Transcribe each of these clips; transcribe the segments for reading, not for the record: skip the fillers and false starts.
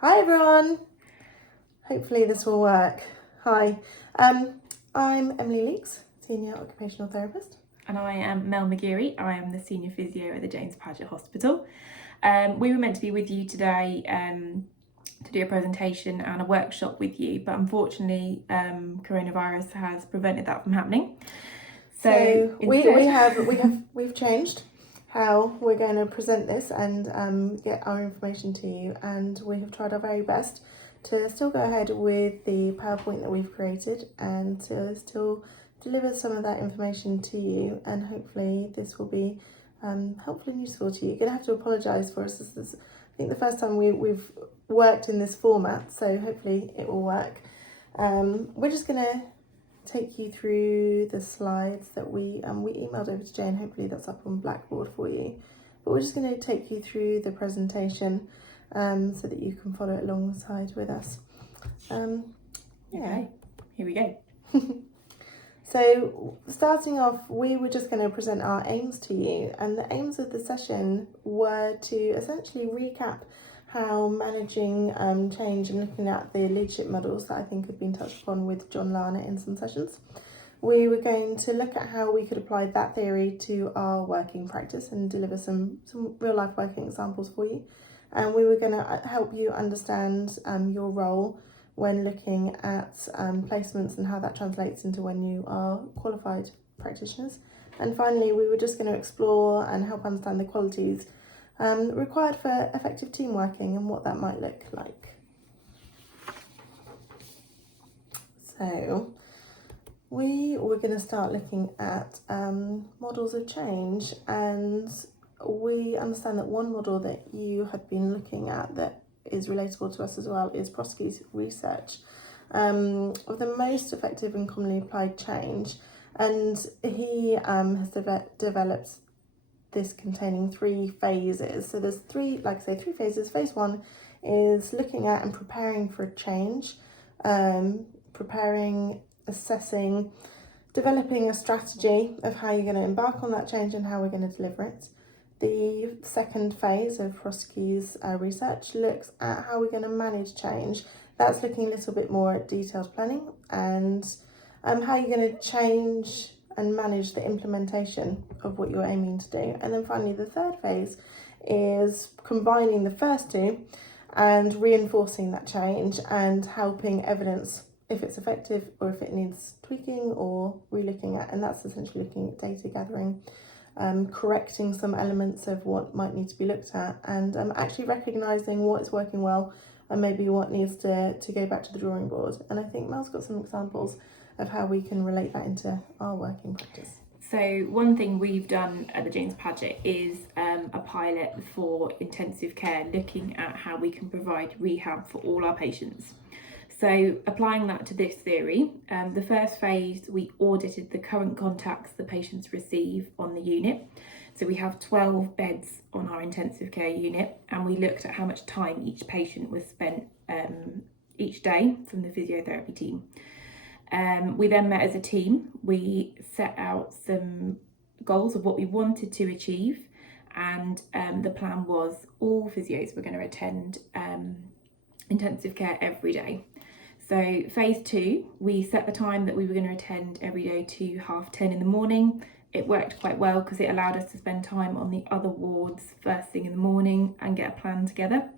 Hi everyone! Hopefully this will work. Hi, I'm Emily Leeks, Senior Occupational Therapist. And I am Mel McGeary. I am the Senior Physio at the James Paget Hospital. We were meant to be with you today to do a presentation and a workshop with you, but unfortunately coronavirus has prevented that from happening. So we've changed how we're going to present this and get our information to you, and we have tried our very best to still go ahead with the PowerPoint that we've created and to still deliver some of that information to you, and hopefully this will be helpful and useful to you. You're going to have to apologise for us. This is, I think, the first time we've worked in this format, so hopefully it will work. We're just going to take you through the slides that we emailed over to Jane. Hopefully that's up on Blackboard for you. But we're just going to take you through the presentation so that you can follow it alongside with us. Okay, here we go. So starting off, we were just going to present our aims to you, and the aims of the session were to essentially recap how managing change and looking at the leadership models that I think have been touched upon with John Larner in some sessions. We were going to look at how we could apply that theory to our working practice and deliver some real life working examples for you. And we were going to help you understand your role when looking at placements and how that translates into when you are qualified practitioners. And finally, we were just going to explore and help understand the qualities required for effective team working and what that might look like. So we were going to start looking at models of change, and we understand that one model that you had been looking at that is relatable to us as well is Prosky's research of the most effective and commonly applied change, and he has developed this containing 3 phases. So there's three phases. Phase 1 is looking at and preparing for a change, preparing, assessing, developing a strategy of how you're going to embark on that change and how we're going to deliver it. The second phase of Prosky's research looks at how we're going to manage change. That's looking a little bit more at detailed planning and how you're going to change and manage the implementation of what you're aiming to do. And then finally, the third phase is combining the first two and reinforcing that change and helping evidence if it's effective or if it needs tweaking or relooking at. And that's essentially looking at data gathering, correcting some elements of what might need to be looked at, and actually recognising what is working well and maybe what needs to go back to the drawing board. And I think Mel's got some examples of how we can relate that into our working practice. So one thing we've done at the James Paget is a pilot for intensive care, looking at how we can provide rehab for all our patients. So applying that to this theory, the first phase, we audited the current contacts the patients receive on the unit. So we have 12 beds on our intensive care unit, and we looked at how much time each patient was spent each day from the physiotherapy team. We then met as a team. We set out some goals of what we wanted to achieve, and the plan was all physios were going to attend intensive care every day. So phase 2, we set the time that we were going to attend every day to 10:30 in the morning. It worked quite well because it allowed us to spend time on the other wards first thing in the morning and get a plan together.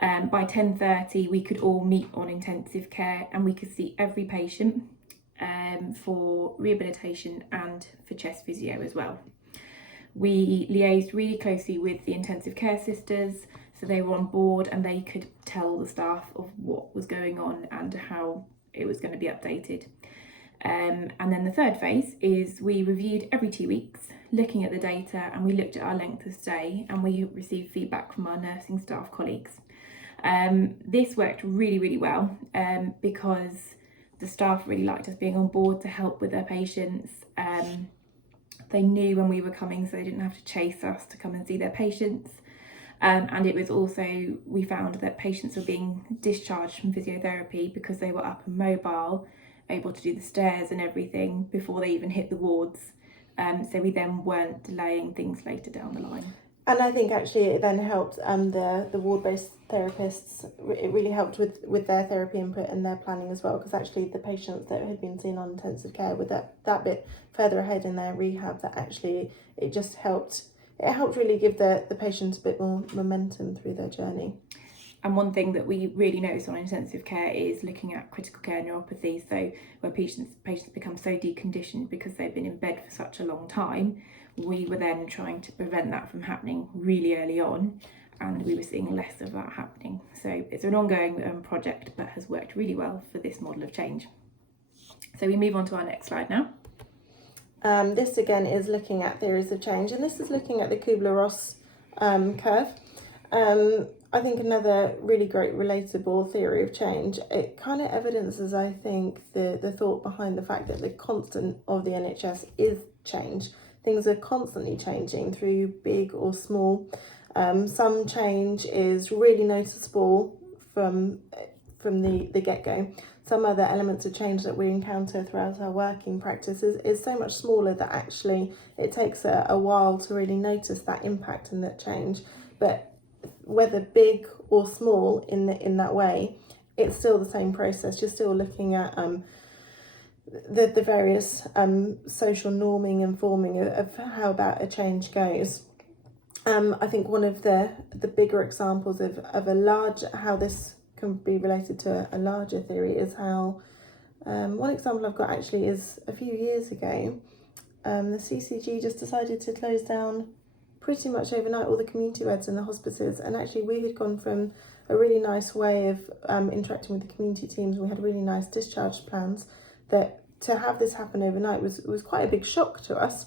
By 10:30 we could all meet on intensive care and we could see every patient for rehabilitation and for chest physio as well. We liaised really closely with the intensive care sisters, so they were on board and they could tell the staff of what was going on and how it was going to be updated. And then the third phase is we reviewed every 2 weeks, looking at the data, and we looked at our length of stay and we received feedback from our nursing staff colleagues. This worked really, really well because the staff really liked us being on board to help with their patients. They knew when we were coming, so they didn't have to chase us to come and see their patients. And it was also, we found that patients were being discharged from physiotherapy because they were up and mobile, able to do the stairs and everything before they even hit the wards. So we then weren't delaying things later down the line. And I think actually it then helped the ward-based therapists. It really helped with their therapy input and their planning as well, because actually the patients that had been seen on intensive care with that bit further ahead in their rehab, that actually it just helped. It helped really give the patients a bit more momentum through their journey. And one thing that we really noticed on intensive care is looking at critical care neuropathy, so where patients become so deconditioned because they've been in bed for such a long time. We were then trying to prevent that from happening really early on, and we were seeing less of that happening. So it's an ongoing project, but has worked really well for this model of change. So we move on to our next slide now. This again is looking at theories of change, and this is looking at the Kubler-Ross curve. I think another really great relatable theory of change. It kind of evidences, I think, the thought behind the fact that the constant of the NHS is change. Things are constantly changing through big or small. Some change is really noticeable from the get-go. Some other elements of change that we encounter throughout our working practice is so much smaller that actually it takes a while to really notice that impact and that change. But whether big or small in that way, it's still the same process. You're still looking at the various social norming and forming of how about a change goes. I think one of the bigger examples of how this can be related to a larger theory is how one example I've got actually is a few years ago, the CCG just decided to close down pretty much overnight all the community beds in the hospices, and actually we had gone from a really nice way of interacting with the community teams. We had really nice discharge plans. That to have this happen overnight was quite a big shock to us.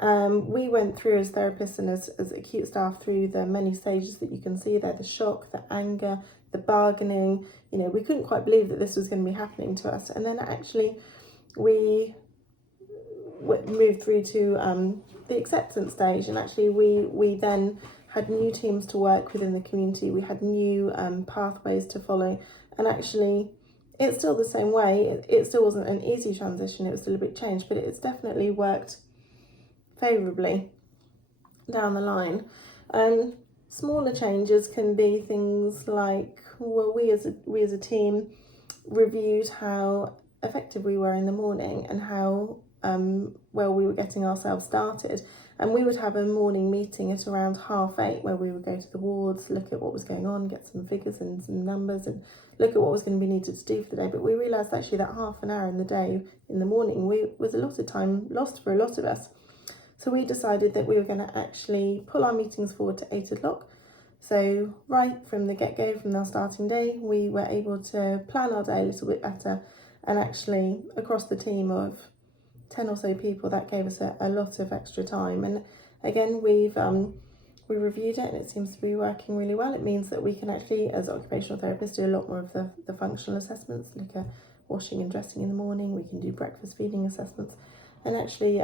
We went through as therapists and as acute staff through the many stages that you can see there: the shock, the anger, the bargaining. You know, we couldn't quite believe that this was going to be happening to us. And then actually we moved through to the acceptance stage, and actually we then had new teams to work within the community. We had new pathways to follow, and actually it's still the same way. It still wasn't an easy transition, it was still a big change, but it's definitely worked favourably down the line. Smaller changes can be things like, well, we as a team reviewed how effective we were in the morning and how well we were getting ourselves started, and we would have a morning meeting at around 8:30 where we would go to the wards, look at what was going on, get some figures and some numbers, and look at what was going to be needed to do for the day. But we realised actually that half an hour in the day in the morning was a lot of time lost for a lot of us. So we decided that we were going to actually pull our meetings forward to 8 o'clock. So right from the get-go, from our starting day, we were able to plan our day a little bit better, and actually across the team of 10 or so people, that gave us a lot of extra time. And again, we reviewed it and it seems to be working really well. It means that we can actually, as occupational therapists, do a lot more of the functional assessments, look at washing and dressing in the morning. We can do breakfast feeding assessments, and actually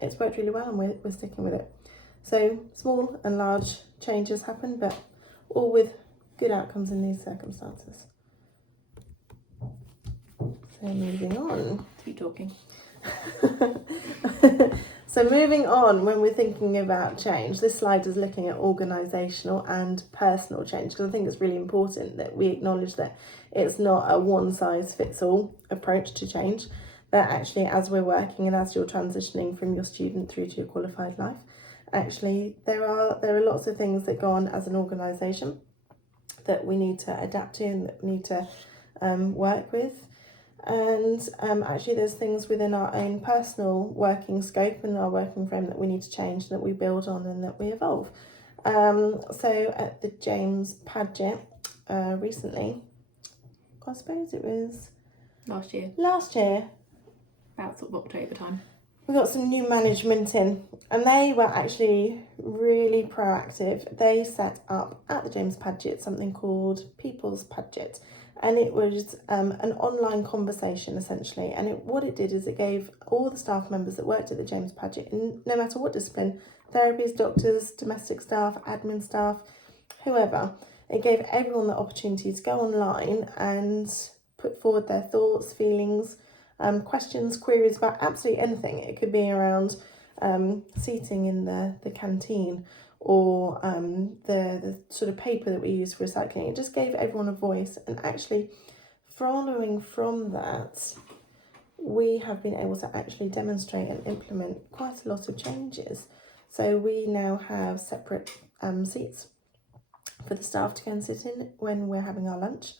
it's worked really well, and we're sticking with it. So small and large changes happen, but all with good outcomes in these circumstances. So moving on. Keep talking. So moving on, when we're thinking about change, this slide is looking at organisational and personal change, because I think it's really important that we acknowledge that it's not a one-size-fits-all approach to change, that actually as we're working and as you're transitioning from your student through to your qualified life, actually there are lots of things that go on as an organisation that we need to adapt to and that we need to work with. And actually there's things within our own personal working scope and our working frame that we need to change, that we build on and that we evolve. So at the James Padgett recently, I suppose it was last year, about sort of October time, we got some new management in, and they were actually really proactive. They set up at the James Padgett something called People's Padgett, and it was an online conversation essentially. And what it did is it gave all the staff members that worked at the James Padgett, no matter what discipline, therapists, doctors, domestic staff, admin staff, whoever, it gave everyone the opportunity to go online and put forward their thoughts, feelings, questions, queries about absolutely anything. It could be around seating in the canteen, or the sort of paper that we use for recycling. It just gave everyone a voice, and actually following from that, we have been able to actually demonstrate and implement quite a lot of changes. So we now have separate seats for the staff to go and sit in when we're having our lunch.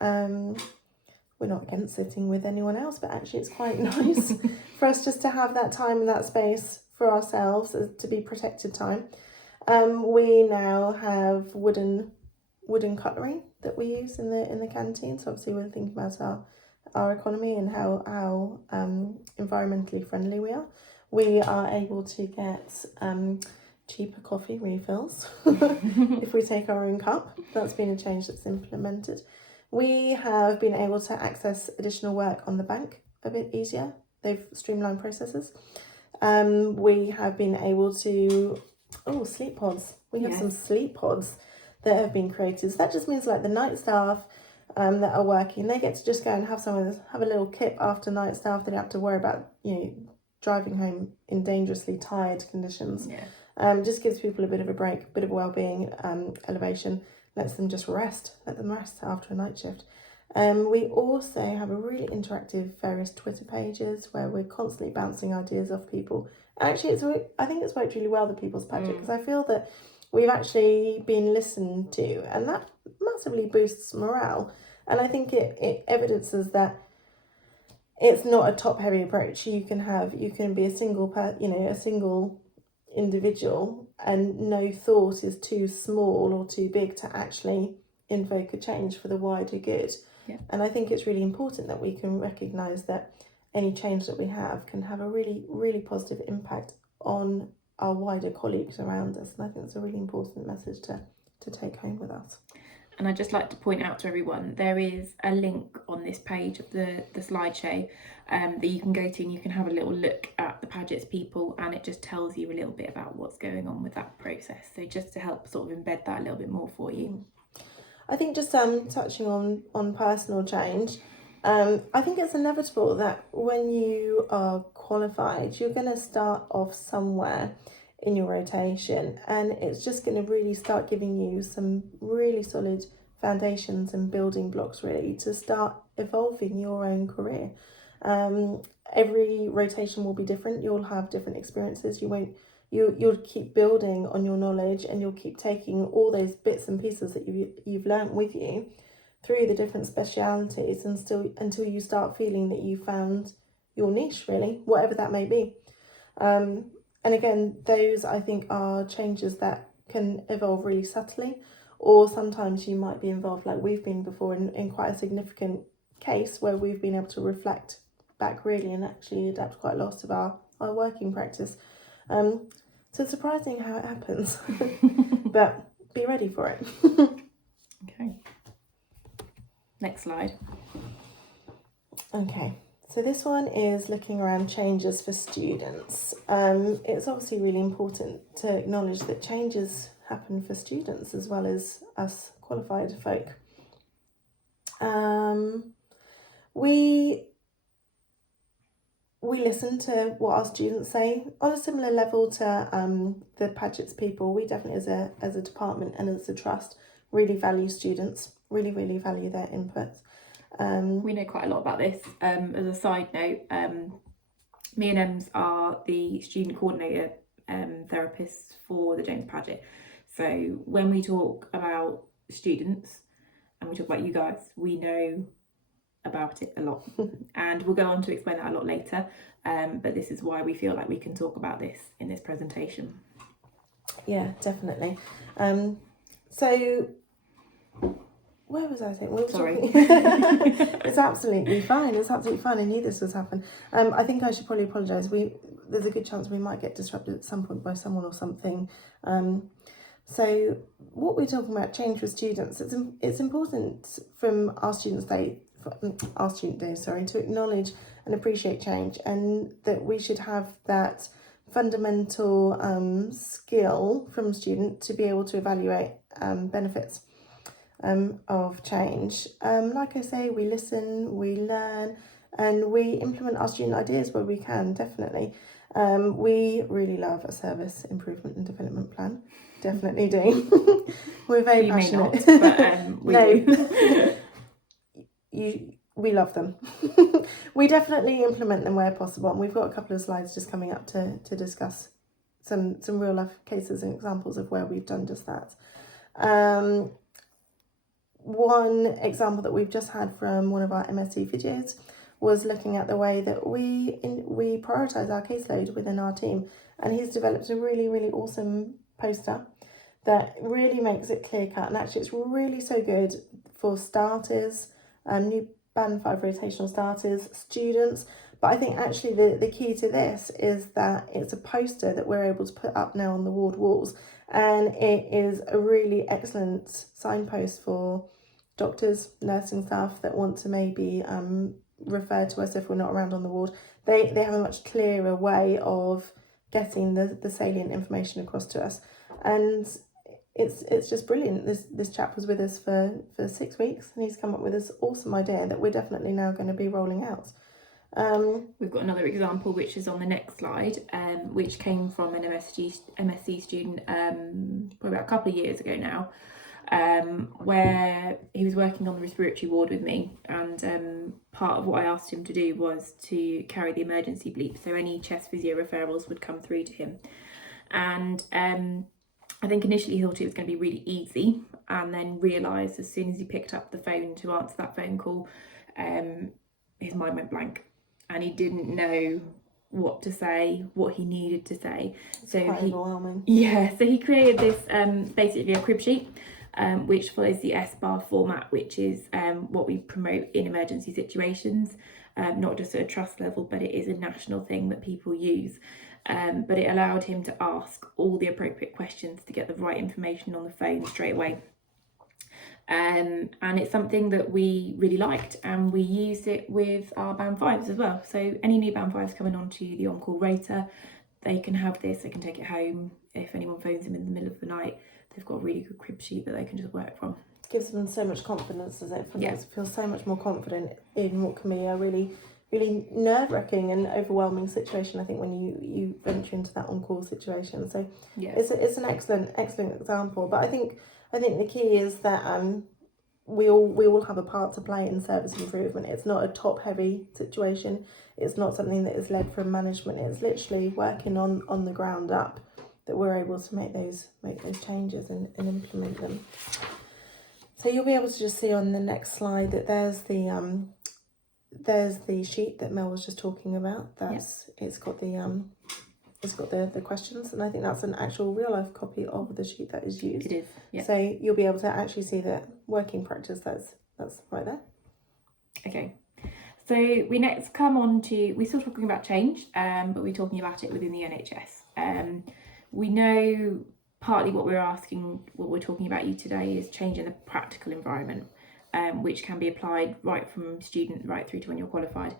We're not against sitting with anyone else, but actually it's quite nice for us just to have that time and that space for ourselves, to be protected time. We now have wooden cutlery that we use in the canteen. So obviously we're thinking about our economy and how environmentally friendly we are. We are able to get cheaper coffee refills if we take our own cup. That's been a change that's implemented. We have been able to access additional work on the bank a bit easier. They've streamlined processes. We have been able to sleep pods. We have some sleep pods that have been created. So that just means like the night staff that are working, they get to just go and have a little kip after night staff. They don't have to worry about driving home in dangerously tired conditions. Just gives people a bit of a break, a bit of well-being, elevation, lets them just rest, after a night shift. We also have a really interactive various Twitter pages where we're constantly bouncing ideas off people. Actually, I think it's worked really well, the People's Pageant, because I feel that we've actually been listened to, and that massively boosts morale. And I think it evidences that it's not a top-heavy approach. You can be a single individual, and no thought is too small or too big to actually invoke a change for the wider good. And I think it's really important that we can recognise that any change that we have can have a really, really positive impact on our wider colleagues around us. And I think it's a really important message to take home with us. And I'd just like to point out to everyone, there is a link on this page of the slideshow that you can go to, and you can have a little look at the Paget's people, and it just tells you a little bit about what's going on with that process. So just to help sort of embed that a little bit more for you. I think just touching on personal change, I think it's inevitable that when you are qualified, you're going to start off somewhere in your rotation, and it's just going to really start giving you some really solid foundations and building blocks really to start evolving your own career. Every rotation will be different. You'll have different experiences. You'll keep building on your knowledge, and you'll keep taking all those bits and pieces that you've learnt with you through the different specialities, and still until you start feeling that you found your niche really, whatever that may be. And again, those I think are changes that can evolve really subtly, or sometimes you might be involved, like we've been before, in quite a significant case where we've been able to reflect back really and actually adapt quite a lot of our working practice. So it's surprising how it happens, but be ready for it. Okay. Next slide. Okay, so this one is looking around changes for students. It's obviously really important to acknowledge that changes happen for students as well as us qualified folk. We listen to what our students say on a similar level to the Paget's people. We definitely, as a department and as a trust, really value students, really value their inputs. We know quite a lot about this. As a side note, me and Ems are the student coordinator therapists for the James Paget. So when we talk about students and we talk about you guys, we know about it a lot. And we'll go on to explain that a lot later. But this is why we feel like we can talk about this in this presentation. Yeah, definitely. So where was I saying? Sorry. It's absolutely fine. I knew this was happening. I think I should probably apologise. There's a good chance we might get disrupted at some point by someone or something. So what we're talking about, change for students, it's important from our student day, to acknowledge and appreciate change, and that we should have that fundamental skill from a student to be able to evaluate benefits of change. Like I say, we listen, we learn, and we implement our student ideas where we can, definitely. We really love a service improvement and development plan. definitely do. We're very You may passionate. not, but we do. We love them. We definitely implement them where possible, and we've got a couple of slides just coming up to discuss some real life cases and examples of where we've done just that. One example that we've just had from one of our MSc videos was looking at the way that we prioritise our caseload within our team, and he's developed a really awesome poster that really makes it clear cut, and actually it's really so good for starters, new Band 5 rotational starters, students. But I think actually the key to this is that it's a poster that we're able to put up now on the ward walls, and it is a really excellent signpost for doctors, nursing staff that want to maybe refer to us if we're not around on the ward. They have a much clearer way of getting the salient information across to us, and it's just brilliant. This chap was with us for 6 weeks, and he's come up with this awesome idea that we're definitely now going to be rolling out. We've got another example which is on the next slide, which came from an MSc student probably about a couple of years ago now, where he was working on the respiratory ward with me, and part of what I asked him to do was to carry the emergency bleep, so any chest physio referrals would come through to him. And I think initially he thought it was going to be really easy, and then realised as soon as he picked up the phone to answer that phone call, his mind went blank, and he didn't know what to say, what he needed to say. So quite overwhelming. Yeah, so he created this basically a crib sheet, which follows the SBAR format, which is what we promote in emergency situations, not just at a trust level, but it is a national thing that people use. But it allowed him to ask all the appropriate questions to get the right information on the phone straight away. And it's something that we really liked, and we used it with our Band 5s as well. So any new Band 5s coming onto the on-call rota, they can have this, they can take it home. If anyone phones them in the middle of the night, they've got a really good crib sheet that they can just work from. It gives them so much confidence, doesn't it? Yeah. Feel so much more confident in what can be a really nerve-wracking and overwhelming situation, I think, when you venture into that on-call situation. So yeah, it's an excellent example. But I think the key is that we all have a part to play in service improvement. It's not a top-heavy situation. It's not something that is led from management. It's literally working on the ground up that we're able to make those changes and implement them. So you'll be able to just see on the next slide that there's the sheet that Mel was just talking about. It's got the questions, and I think that's an actual real life copy of the sheet that is used. it is. Yeah. So you'll be able to actually see the working practice that's right there. Okay. So we next come on to, we're still talking about change, but we're talking about it within the NHS. We know partly what we're talking about you today is change in the practical environment, which can be applied right from student right through to when you're qualified.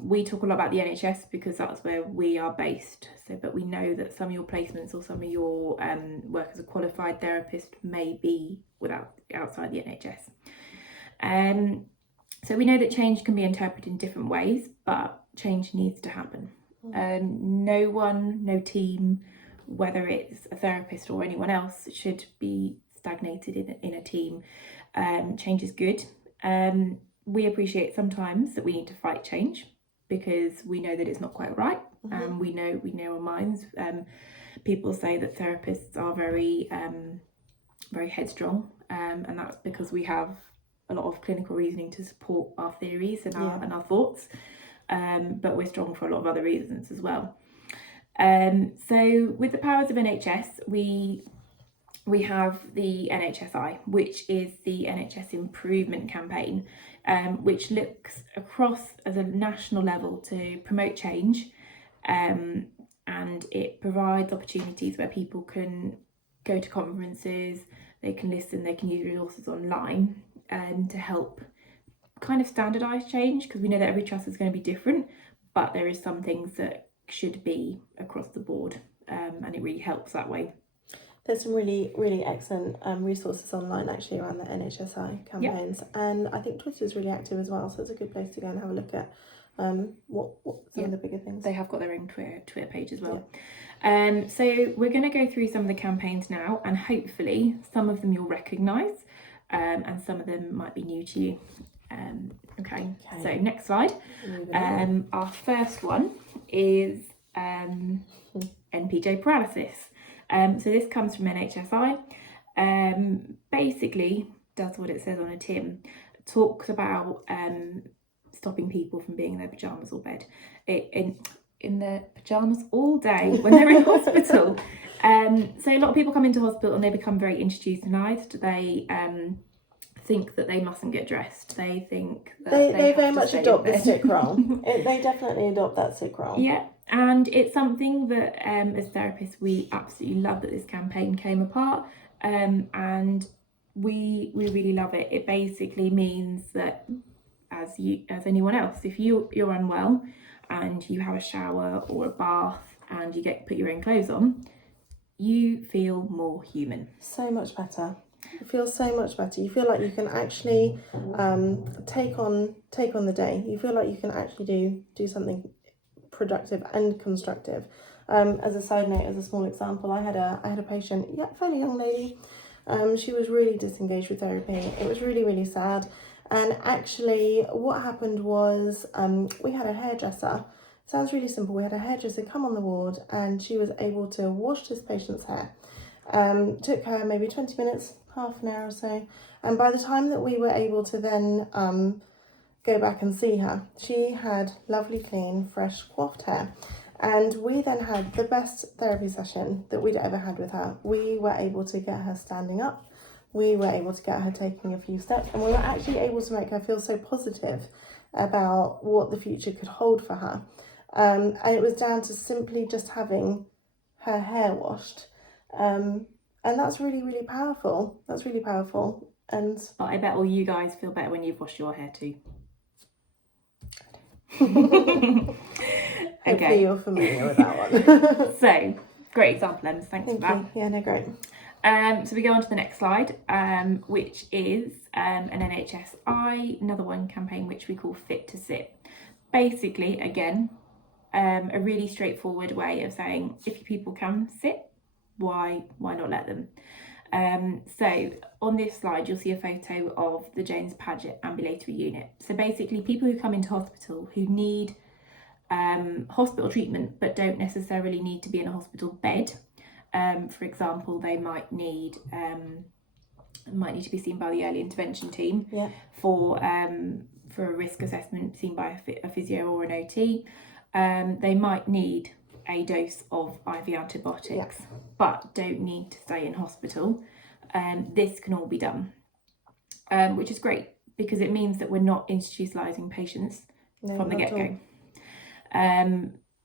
We talk a lot about the NHS because that's where we are based. So, but we know that some of your placements or some of your work as a qualified therapist may be outside the NHS. So we know that change can be interpreted in different ways, but change needs to happen. No team, whether it's a therapist or anyone else, should be stagnated in a team. Change is good. We appreciate sometimes that we need to fight change because we know that it's not quite right. We know our minds. People say that therapists are very headstrong, and that's because we have a lot of clinical reasoning to support our theories and our thoughts. But we're strong for a lot of other reasons as well. So with the powers of NHS, we have the NHSI, which is the NHS Improvement Campaign, which looks across as a national level to promote change, and it provides opportunities where people can go to conferences, they can listen, they can use resources online to help kind of standardise change, because we know that every trust is going to be different, but there is some things that should be across the board, and it really helps that way. There's some really excellent resources online actually around the NHSI campaigns, and I think Twitter is really active as well, so it's a good place to go and have a look at What some of the bigger things? They have got their own Twitter page as well. Yeah. So we're going to go through some of the campaigns now, and hopefully some of them you'll recognise, and some of them might be new to you. Okay. So next slide. Our first one is NPJ paralysis. So this comes from NHSI. Basically does what it says on a tin. Talks about stopping people from being in their pyjamas or bed, in their pyjamas all day when they're in hospital. So a lot of people come into hospital and they become very institutionalised. They think that they mustn't get dressed. They think that they very much adopt the sick role. They definitely adopt that sick role. Yeah, and it's something that as therapists we absolutely love that this campaign came apart, and we really love it. It basically means that as anyone else, if you're unwell and you have a shower or a bath and you put your own clothes on, you feel more human. So much better. You feel so much better. You feel like you can actually take on the day. You feel like you can actually do something productive and constructive. As a side note, as a small example, I had a patient, fairly young lady. She was really disengaged with therapy. It was really, really sad. And actually what happened was we had a hairdresser. Sounds really simple. We had a hairdresser come on the ward and she was able to wash this patient's hair. Took her maybe 20 minutes, half an hour or so. And by the time that we were able to then go back and see her, she had lovely, clean, fresh, coiffed hair. And we then had the best therapy session that we'd ever had with her. We were able to get her standing up. We were able to get her taking a few steps. And we were actually able to make her feel so positive about what the future could hold for her. And it was down to simply just having her hair washed. And that's really, really powerful. That's really powerful. And I bet all you guys feel better when you've washed your hair too. Okay, you're familiar with that one. So, great example, Em. Thanks for that. Yeah, no, great. So we go on to the next slide, which is an NHSI, another one campaign which we call Fit to Sit. Basically, again, a really straightforward way of saying if people can sit, why not let them? So on this slide you'll see a photo of the James Paget ambulatory unit. So basically people who come into hospital who need hospital treatment but don't necessarily need to be in a hospital bed. For example, they might need to be seen by the early intervention team for a risk assessment, seen by a physio or an OT. They might need a dose of IV antibiotics, but don't need to stay in hospital. This can all be done, which is great because it means that we're not institutionalising patients from the get-go.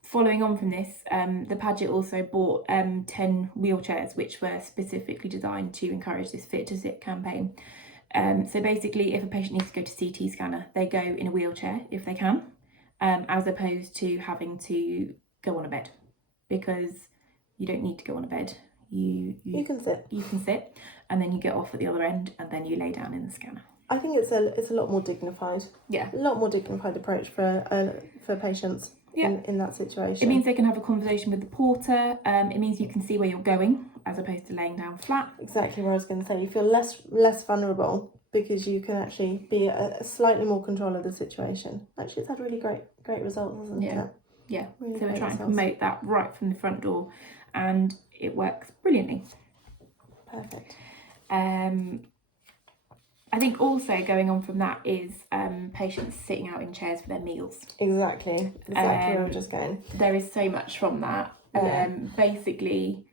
Following on from this, the Paget also bought 10 wheelchairs which were specifically designed to encourage this Fit to Sit campaign. So basically if a patient needs to go to CT scanner, they go in a wheelchair if they can, as opposed to having to go on a bed, because you don't need to go on a bed. You can sit. You can sit, and then you get off at the other end, and then you lay down in the scanner. I think it's a lot more dignified. Yeah, a lot more dignified approach for patients. Yeah. In that situation. It means they can have a conversation with the porter. It means you can see where you're going as opposed to laying down flat. Exactly what I was going to say. You feel less vulnerable because you can actually be a slightly more control of the situation. Actually, it's had really great results, hasn't it? Yeah. Really so we're trying to promote that right from the front door, and it works brilliantly. Perfect. I think also going on from that is patients sitting out in chairs for their meals. Exactly where I'm just going. There is so much from that. Basically,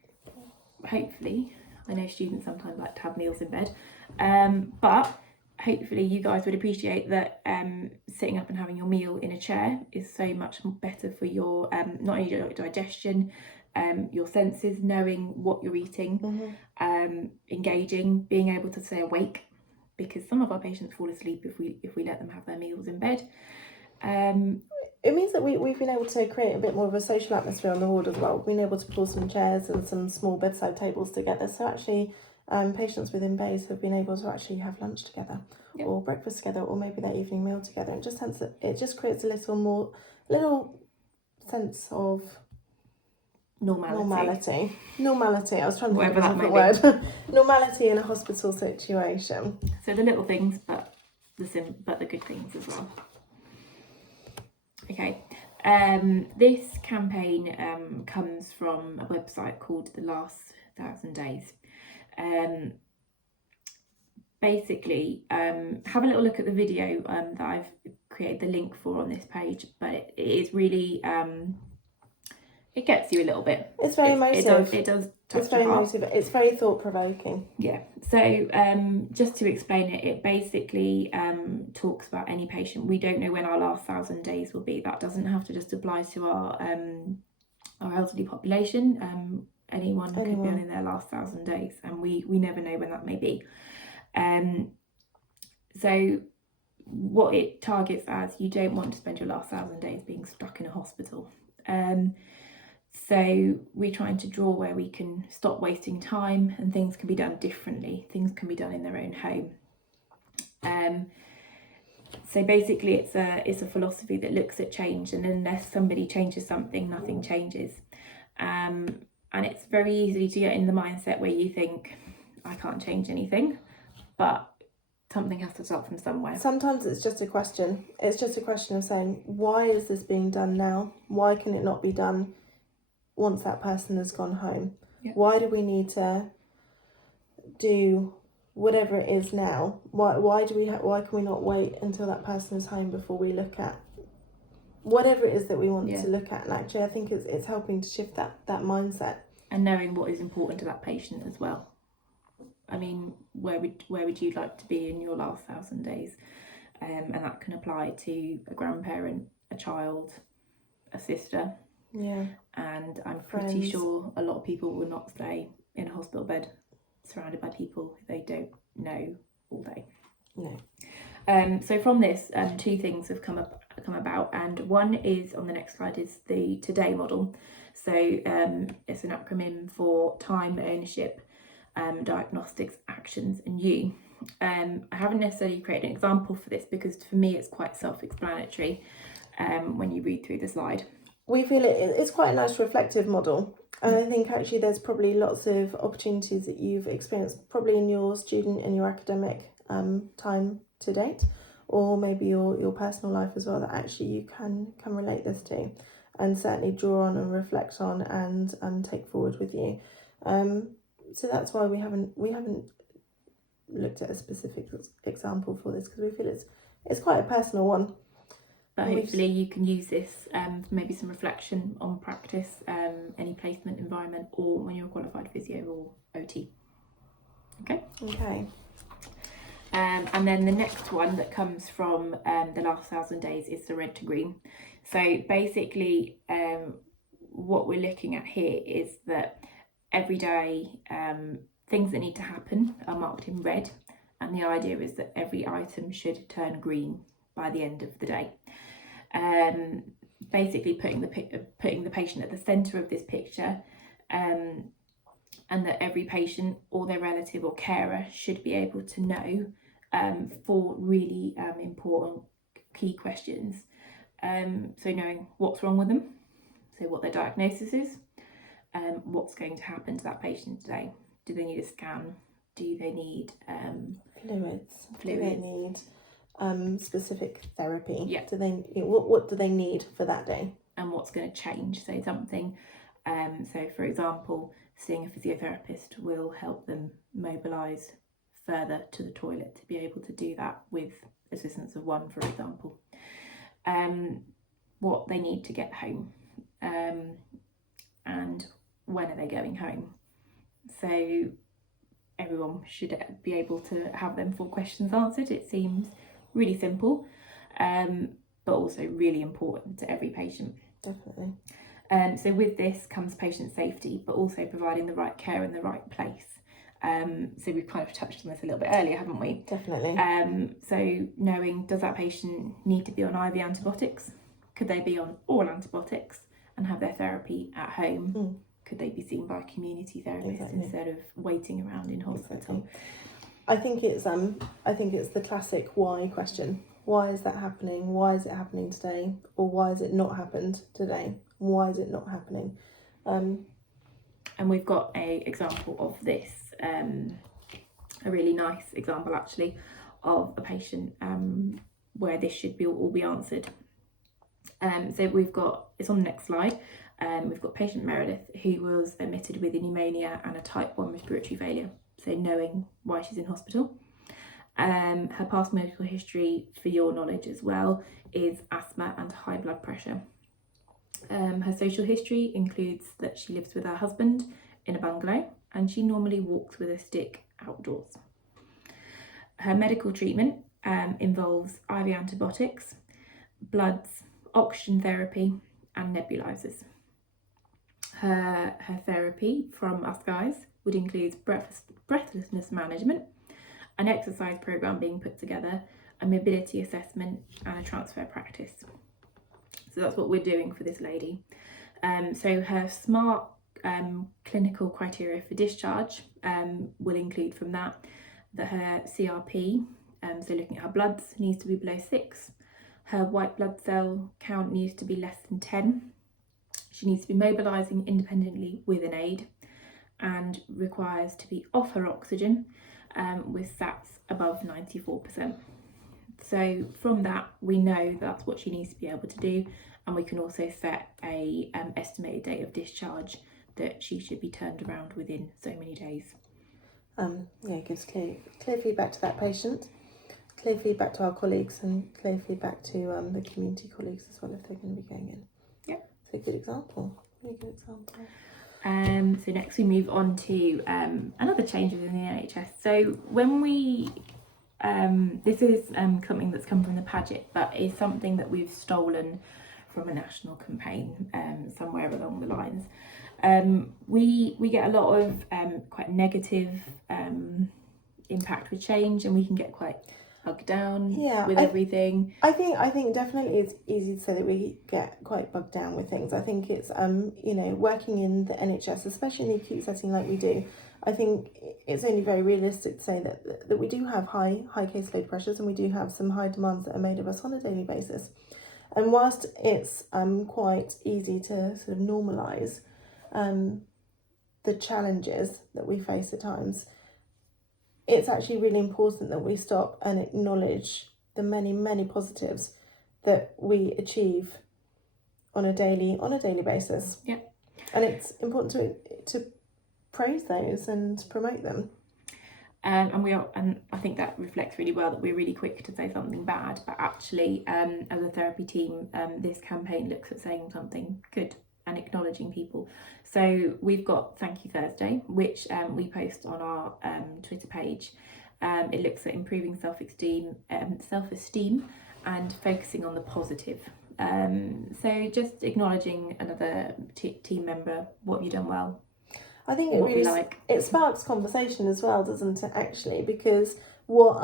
hopefully, I know students sometimes like to have meals in bed, but hopefully you guys would appreciate that sitting up and having your meal in a chair is so much better for your not only your digestion, your senses, knowing what you're eating, engaging, being able to stay awake, because some of our patients fall asleep if we let them have their meals in bed. It means that we've been able to create a bit more of a social atmosphere on the ward as well. We've been able to pull some chairs and some small bedside tables together. So actually, patients within bays have been able to actually have lunch together, Yep. or breakfast together, or maybe their evening meal together. It just creates a little sense of normality. I was trying to think Whatever of a that different may word. Normality in a hospital situation. So the little things, but the good things as well. Okay. This campaign comes from a website called The Last 1,000 Days. Basically, have a little look at the video that I've created the link for on this page, but it is really it gets you a little bit. It's very emotive. It does touch It's very your heart. emotive. It's very thought-provoking. Yeah. So just to explain it, it basically talks about any patient. We don't know when our last 1,000 days will be. That doesn't have to just apply to our elderly population. Anyone could be on in their last 1,000 days, and we never know when that may be. So what it targets as, you don't want to spend your last 1,000 days being stuck in a hospital. So we're trying to draw where we can stop wasting time, and things can be done differently. Things can be done in their own home. So basically it's a philosophy that looks at change, and unless somebody changes something, nothing changes. And it's very easy to get in the mindset where you think, I can't change anything, but something has to start from somewhere. Sometimes it's just a question. It's just a question of saying, why is this being done now? Why can it not be done once that person has gone home? Yeah. Why do we need to do whatever it is now? Why can we not wait until that person is home before we look at whatever it is that we want to look at? And actually, I think it's helping to shift that mindset. And knowing what is important to that patient as well. I mean, where would you like to be in your last 1,000 days? And that can apply to a grandparent, a child, a sister. Yeah. And I'm pretty sure a lot of people will not stay in a hospital bed surrounded by people they don't know all day. No. So from this, two things have come about, and one is on the next slide is the Today model. So it's an acronym for time, ownership, diagnostics, actions, and you. I haven't necessarily created an example for this because for me it's quite self-explanatory when you read through the slide. We feel it's quite a nice reflective model, and I think actually there's probably lots of opportunities that you've experienced probably in your student and your academic time to date, or maybe your personal life as well, that actually you can relate this to, and certainly draw on and reflect on and take forward with you. So that's why we haven't looked at a specific example for this, because we feel it's quite a personal one. But hopefully you can use this for maybe some reflection on practice, any placement environment, or when you're a qualified physio or OT. Okay. And then the next one that comes from the last 1,000 days is the red to green. So basically what we're looking at here is that every day things that need to happen are marked in red, and the idea is that every item should turn green by the end of the day. Basically putting the patient at the centre of this picture, and that every patient or their relative or carer should be able to know 4 really important key questions. So knowing what's wrong with them, so what their diagnosis is, what's going to happen to that patient today. Do they need a scan? Do they need fluids? Do they need specific therapy? Yeah. Do they what do they need for that day? And what's going to change? So something. So for example, seeing a physiotherapist will help them mobilise further to the toilet to be able to do that with assistance of one, for example. What they need to get home, and when are they going home? So everyone should be able to have them 4 questions answered. It seems really simple, but also really important to every patient. Definitely. So with this comes patient safety, but also providing the right care in the right place. So we've kind of touched on this a little bit earlier, haven't we? Definitely. So knowing, does that patient need to be on IV antibiotics? Could they be on oral antibiotics and have their therapy at home? could they be seen by a community therapist Exactly. instead of waiting around in hospital? Exactly. I think it's the classic why question. Why is that happening? Why is it happening today? Or why has it not happened today? Why is it not happening? And we've got a example of this, a really nice example actually, of a patient where this should be all be answered. So we've got, it's on the next slide, we've got patient Meredith, who was admitted with a pneumonia and a type 1 respiratory failure, so knowing why she's in hospital. Her past medical history, for your knowledge as well, is asthma and high blood pressure. Her social history includes that she lives with her husband in a bungalow and she normally walks with a stick outdoors. Her medical treatment involves IV antibiotics, bloods, oxygen therapy and nebulizers. Her therapy from us guys would include breathlessness management, an exercise program being put together, a mobility assessment and a transfer practice. So that's what we're doing for this lady. So her SMART clinical criteria for discharge will include from that her CRP, so looking at her bloods, needs to be below 6. Her white blood cell count needs to be less than 10. She needs to be mobilising independently with an aid and requires to be off her oxygen with SATs above 94%. So from that, we know that's what she needs to be able to do, and we can also set a estimated date of discharge that she should be turned around within so many days. It gives clear feedback to that patient, clear feedback to our colleagues, and clear feedback to the community colleagues as well if they're going to be going in. Yep. So a good example, really good example. So next we move on to another change within the NHS. So when we this is something that's come from the Paget, but is something that we've stolen from a national campaign somewhere along the lines. We get a lot of quite negative impact with change, and we can get quite bogged down with everything. I think definitely it's easy to say that we get quite bogged down with things. I think it's working in the NHS, especially in the acute setting like we do, I think it's only very realistic to say that we do have high caseload pressures, and we do have some high demands that are made of us on a daily basis. And whilst it's quite easy to sort of normalise the challenges that we face at times, it's actually really important that we stop and acknowledge the many positives that we achieve on a daily basis. Yeah. And it's important to praise those and promote them. And I think that reflects really well that we're really quick to say something bad, but actually, as a therapy team, this campaign looks at saying something good and acknowledging people. So we've got Thank You Thursday, which we post on our Twitter page. It looks at improving self-esteem and focusing on the positive. So just acknowledging another team member, what have you done well? I think it really it sparks conversation as well, doesn't it, actually? Because what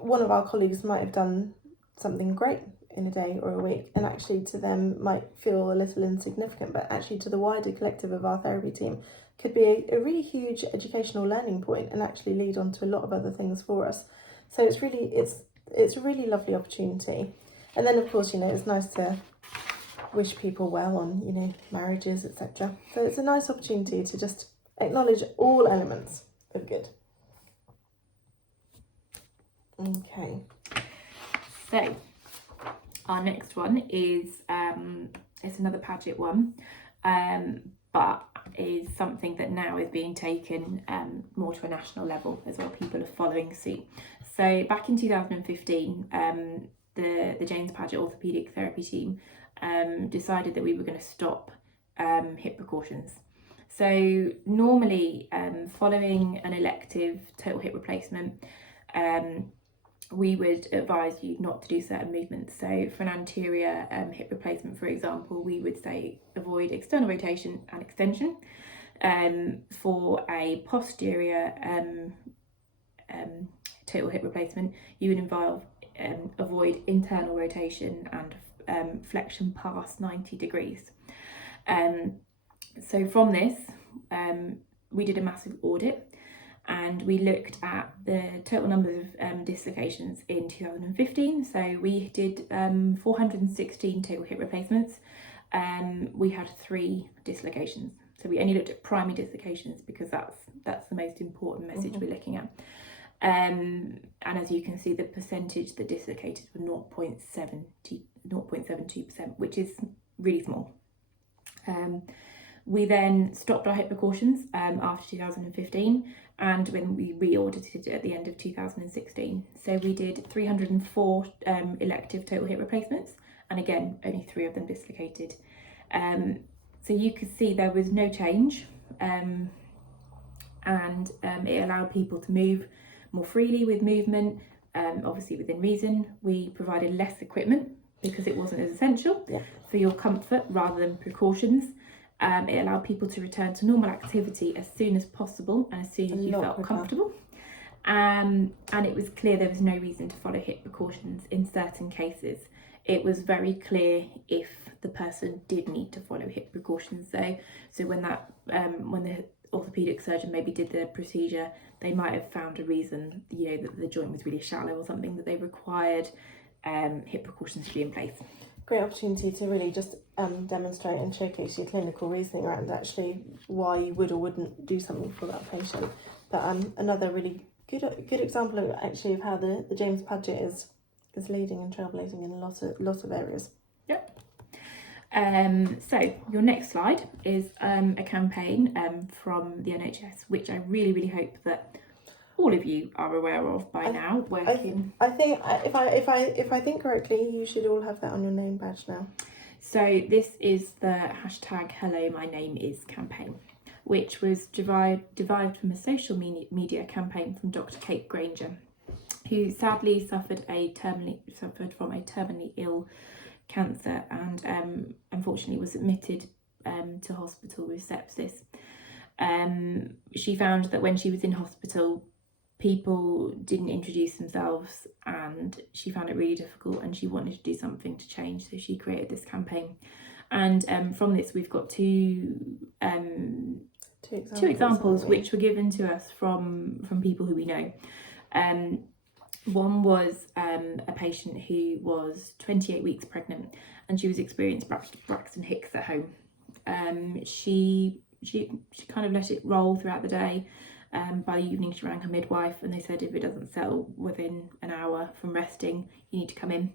one of our colleagues might have done something great in a day or a week, and actually to them might feel a little insignificant, but actually to the wider collective of our therapy team could be a really huge educational learning point and actually lead on to a lot of other things for us. So it's a really lovely opportunity. And then of course, it's nice to wish people well on, marriages, etc. So it's a nice opportunity to just acknowledge all elements of good. Okay. So our next one is it's another Paget one, but is something that now is being taken more to a national level as well. People are following suit. So back in 2015, the James Paget Orthopaedic Therapy team decided that we were going to stop hip precautions. So normally, following an elective total hip replacement, we would advise you not to do certain movements. So for an anterior hip replacement, for example, we would say avoid external rotation and extension. For a posterior total hip replacement, you would avoid internal rotation and flexion past 90 degrees. So from this, we did a massive audit, and we looked at the total numbers of dislocations in 2015. So we did 416 total hip replacements. We had 3 dislocations. So we only looked at primary dislocations because that's the most important message we're looking at. And as you can see, the percentage that dislocated were 0.72%, which is really small. We then stopped our hip precautions after 2015, and when we re-audited it at the end of 2016. So we did 304 elective total hip replacements, and again, only 3 of them dislocated. So you could see there was no change, and it allowed people to move more freely with movement, obviously within reason. We provided less equipment because it wasn't as essential for your comfort rather than precautions. It allowed people to return to normal activity as soon as possible and as soon as you felt comfortable. And it was clear there was no reason to follow hip precautions in certain cases. It was very clear if the person did need to follow hip precautions. So when the orthopedic surgeon maybe did the procedure, they might have found a reason, that the joint was really shallow or something, that they required hip precautions to be in place. Great opportunity to really just demonstrate and showcase your clinical reasoning around actually why you would or wouldn't do something for that patient. But another really good example of actually of how the James Padgett is leading and trailblazing in a lot of areas. Yep. So your next slide is a campaign from the NHS, which I really, really hope that all of you are aware of by now. I think if I think correctly, you should all have that on your name badge now. So this is the hashtag Hello My Name Is campaign, which was derived from a social media campaign from Dr. Kate Granger, who sadly suffered from a terminally ill cancer and unfortunately was admitted to hospital with sepsis. She found that when she was in hospital, people didn't introduce themselves, and she found it really difficult, and she wanted to do something to change, so she created this campaign. And from this we've got two examples which were given to us from people who we know. One was a patient who was 28 weeks pregnant, and she was experiencing Braxton Hicks at home. She kind of let it roll throughout the day. By the evening she rang her midwife, and they said if it doesn't settle within an hour from resting, you need to come in.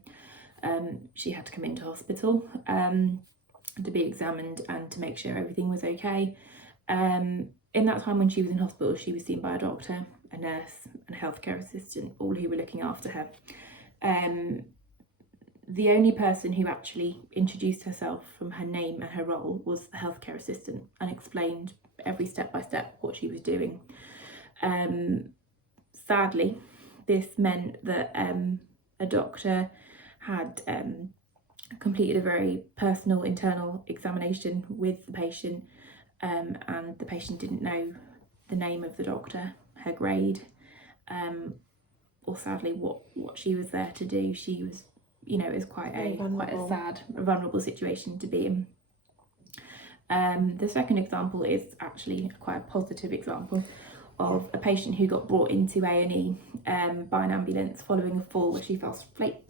She had to come into hospital to be examined and to make sure everything was okay. In that time when she was in hospital, she was seen by a doctor, a nurse and a healthcare assistant, all who were looking after her. The only person who actually introduced herself from her name and her role was the healthcare assistant and explained every step by step what she was doing. Sadly, this meant that a doctor had completed a very personal internal examination with the patient, and the patient didn't know the name of the doctor, her grade, or sadly what she was there to do. She was, it was quite a sad, vulnerable situation to be in. The second example is actually quite a positive example of a patient who got brought into A&E by an ambulance following a fall where she fell flat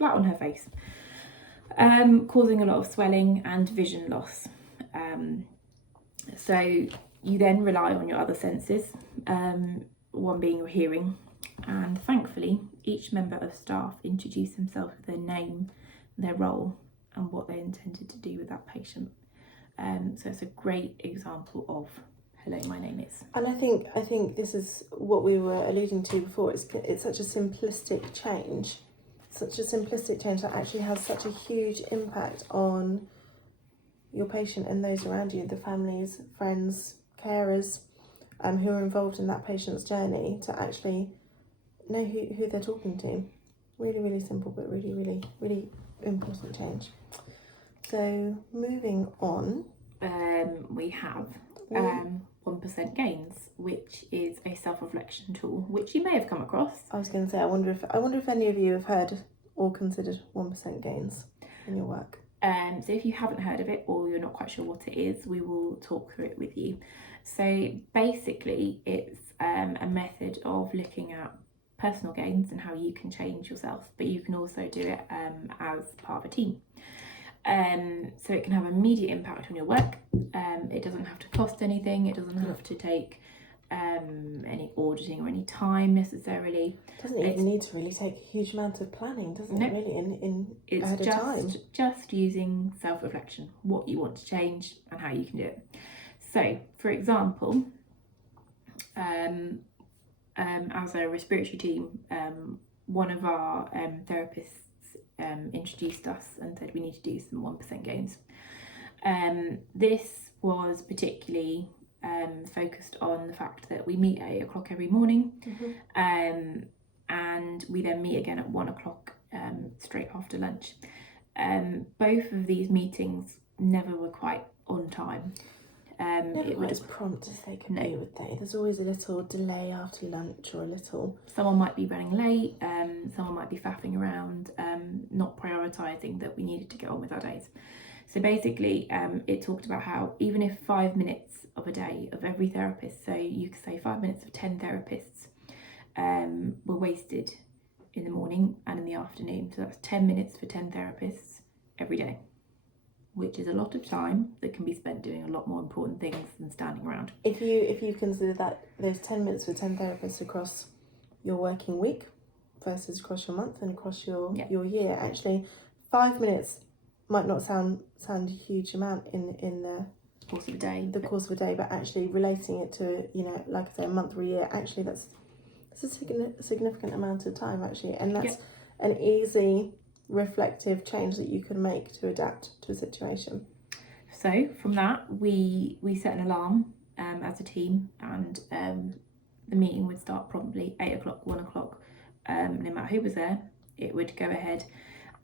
on her face, causing a lot of swelling and vision loss. So you then rely on your other senses, one being your hearing, and thankfully each member of staff introduced themselves with their name, their role, and what they intended to do with that patient. So it's a great example of Hello My Name Is. And I think this is what we were alluding to before. It's such a simplistic change that actually has such a huge impact on your patient and those around you, the families, friends, carers, who are involved in that patient's journey, to actually know who they're talking to. Really, really simple, but really, really, really important change. So moving on, we have 1% Gains, which is a self-reflection tool which you may have come across. I was going to say, I wonder if any of you have heard or considered 1% Gains in your work. So if you haven't heard of it or you're not quite sure what it is, we will talk through it with you. So basically, it's a method of looking at personal gains and how you can change yourself, but you can also do it as part of a team. So it can have immediate impact on your work. It doesn't have to cost anything. It doesn't have to take any auditing or any time necessarily. It doesn't even need to really take a huge amount of planning, does it? No. Really, in It's ahead of time. just using self-reflection, what you want to change and how you can do it. So, for example, as a respiratory team, one of our therapists introduced us and said we need to do some 1% gains. This was particularly focused on the fact that we meet at 8 o'clock every morning, and we then meet again at 1 o'clock straight after lunch. Both of these meetings never were quite on time. Never quite as prompt as they could be, would they? There's always a little delay after lunch, or a little... Someone might be running late, someone might be faffing around, not prioritising that we needed to get on with our days. So basically, it talked about how even if 5 minutes of a day of every therapist, so you could say 5 minutes of 10 therapists, were wasted in the morning and in the afternoon. So that's 10 minutes for 10 therapists every day, which is a lot of time that can be spent doing a lot more important things than standing around. If you consider that there's 10 minutes for 10 therapists across your working week versus across your month and across your year, actually 5 minutes might not sound a huge amount in the course of a day. Course of a day, but actually relating it to, like I say, a month or a year, actually that's a significant amount of time, actually, and that's an easy reflective change that you can make to adapt to a situation. So from that, we set an alarm as a team, and the meeting would start promptly 8 o'clock, 1 o'clock. No matter who was there, it would go ahead,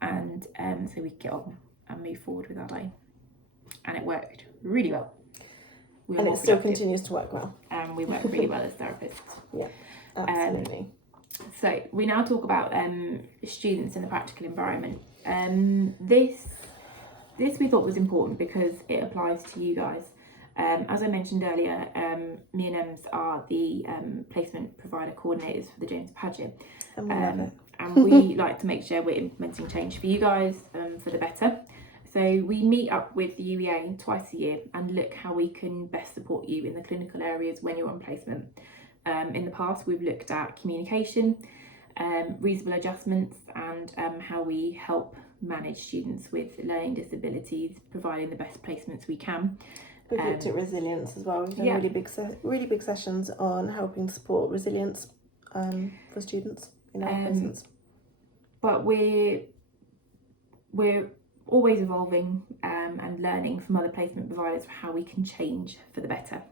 and so we'd get on and move forward with our day. And it worked really well. And it still continues to work well. And we work really well as therapists. Yeah, absolutely. So we now talk about students in the practical environment. This we thought was important because it applies to you guys. As I mentioned earlier, me and Ems are the placement provider coordinators for the James Paget. And we love it. And we like to make sure we're implementing change for you guys for the better. So we meet up with the UEA twice a year and look how we can best support you in the clinical areas when you're on placement. In the past, we've looked at communication, reasonable adjustments, and how we help manage students with learning disabilities, providing the best placements we can. We've looked at resilience as well. We've done really big sessions on helping support resilience for students in our placements. But we're always evolving and learning from other placement providers for how we can change for the better.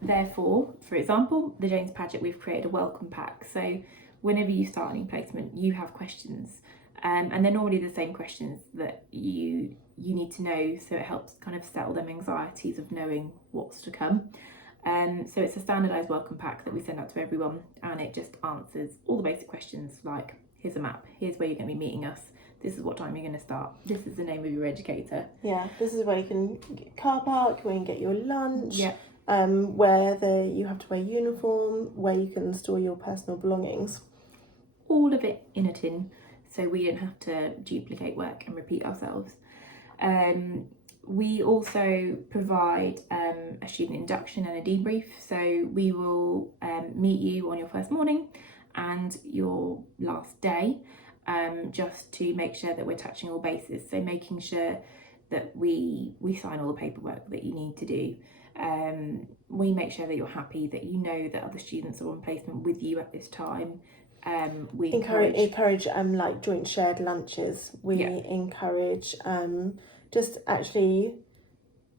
Therefore, for example, the James Paget, we've created a welcome pack. So whenever you start a new placement, you have questions, and they're normally the same questions that you need to know, so it helps kind of settle them anxieties of knowing what's to come. So it's a standardised welcome pack that we send out to everyone, and it just answers all the basic questions like, here's a map, here's where you're going to be meeting us, this is what time you're going to start, this is the name of your educator. Yeah, this is where you can get car park, where you can get your lunch, where you have to wear uniform, where you can store your personal belongings. All of it in a tin, so we don't have to duplicate work and repeat ourselves. We also provide a student induction and a debrief, so we will meet you on your first morning and your last day, just to make sure that we're touching all bases, so making sure that we sign all the paperwork that you need to do. We make sure that you're happy, that you know that other students are on placement with you at this time. We encourage like joint shared lunches. We encourage just actually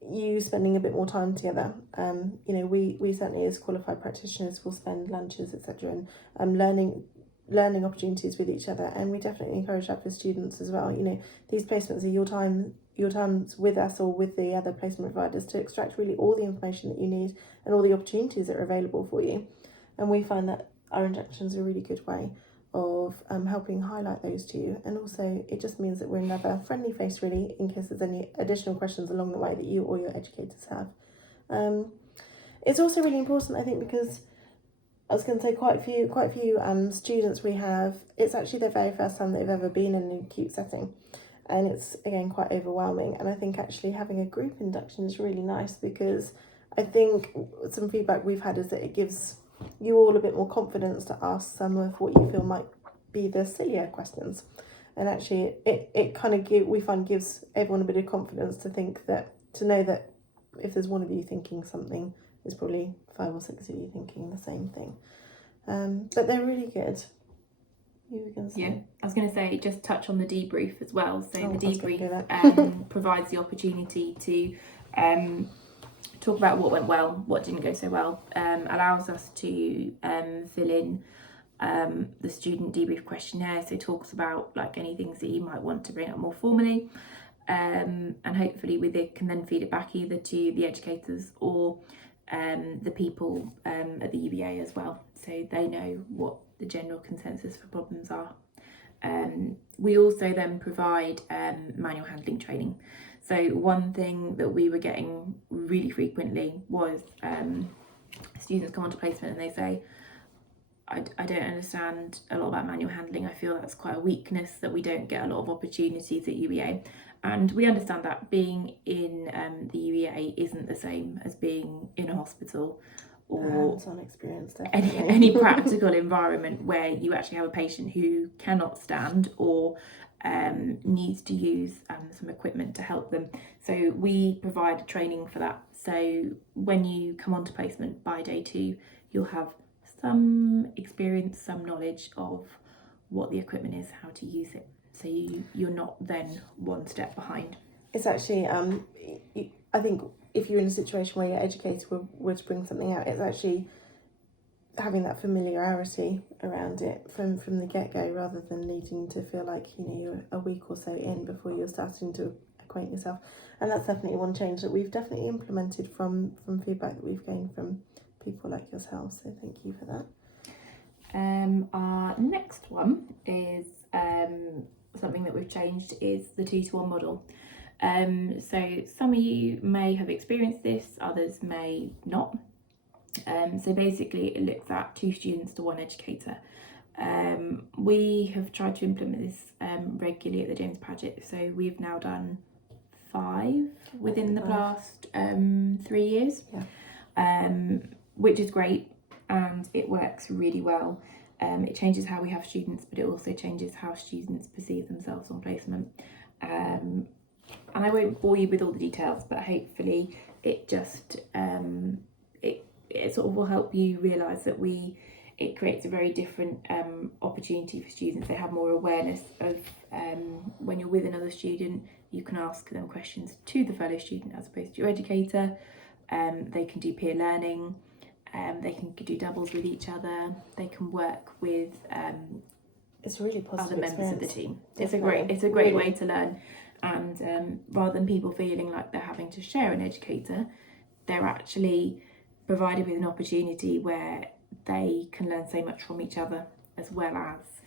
you spending a bit more time together. We certainly as qualified practitioners will spend lunches, etc., and learning opportunities with each other, and we definitely encourage that for students as well. These placements are your times with us or with the other placement providers to extract really all the information that you need and all the opportunities that are available for you. And we find that our inductions are a really good way of helping highlight those to you, and also it just means that we're another friendly face really in case there's any additional questions along the way that you or your educators have. It's also really important, I think, because I was going to say quite a few students we have, it's actually their very first time they've ever been in an acute setting, and it's again quite overwhelming. And I think actually having a group induction is really nice, because I think some feedback we've had is that it gives you all a bit more confidence to ask some of what you feel might be the sillier questions, and actually it kind of gives everyone a bit of confidence to know that if there's one of you thinking something, there's probably 5 or 6 of you thinking the same thing. But they're really good. You were going to say? Yeah, I was going to say, just touch on the debrief as well. So the debrief provides the opportunity to talk about what went well, what didn't go so well, allows us to fill in the student debrief questionnaire, so talks about like any things that you might want to bring up more formally, and hopefully we can then feed it back either to the educators or the people at the UBA as well, so they know what the general consensus for problems are. We also then provide manual handling training. So one thing that we were getting really frequently was students come onto placement and they say, I don't understand a lot about manual handling. I feel that's quite a weakness, that we don't get a lot of opportunities at UEA. And we understand that being in the UEA isn't the same as being in a hospital or hands-on experience, definitely. any practical environment where you actually have a patient who cannot stand or needs to use some equipment to help them. So we provide training for that. So when you come onto placement by day 2, you'll have some experience, some knowledge of what the equipment is, how to use it. So you're not then one step behind. It's actually, I think if you're in a situation where your educator were to bring something out, it's actually having that familiarity around it from the get-go, rather than needing to feel like, you know, you're a week or so in before you're starting to acquaint yourself. And that's definitely one change that we've definitely implemented from feedback that we've gained from people like yourselves, so thank you for that. Our next one is something that we've changed, is the 2-to-1 model. So some of you may have experienced this, others may not. So basically it looks at 2 students to 1 educator. We have tried to implement this regularly at the James Paget, so we've now done 5 within the past 3 years, which is great, and it works really well. It changes how we have students, but it also changes how students perceive themselves on placement. And I won't bore you with all the details, but hopefully it just it sort of will help you realise that it creates a very different opportunity for students. They have more awareness of when you're with another student, you can ask them questions to the fellow student as opposed to your educator. They can do peer learning. They can do doubles with each other. They can work with it's a really positive other members of the team. It's a Definitely. great Really. way to learn. And rather than people feeling like they're having to share an educator, they're actually provided with an opportunity where they can learn so much from each other, as well as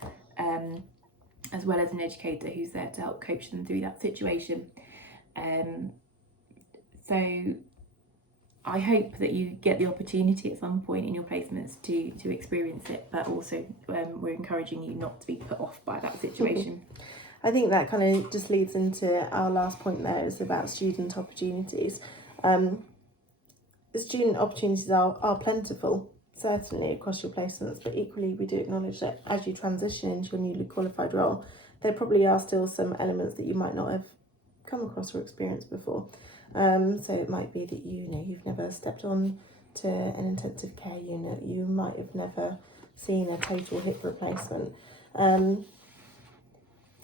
an educator who's there to help coach them through that situation. So I hope that you get the opportunity at some point in your placements to experience it, but also we're encouraging you not to be put off by that situation. I think that kind of just leads into our last point there, is about student opportunities. Student opportunities are plentiful, certainly across your placements, but equally we do acknowledge that as you transition into your newly qualified role, there probably are still some elements that you might not have come across or experienced before. So it might be that you've never stepped on to an intensive care unit, you might have never seen a total hip replacement.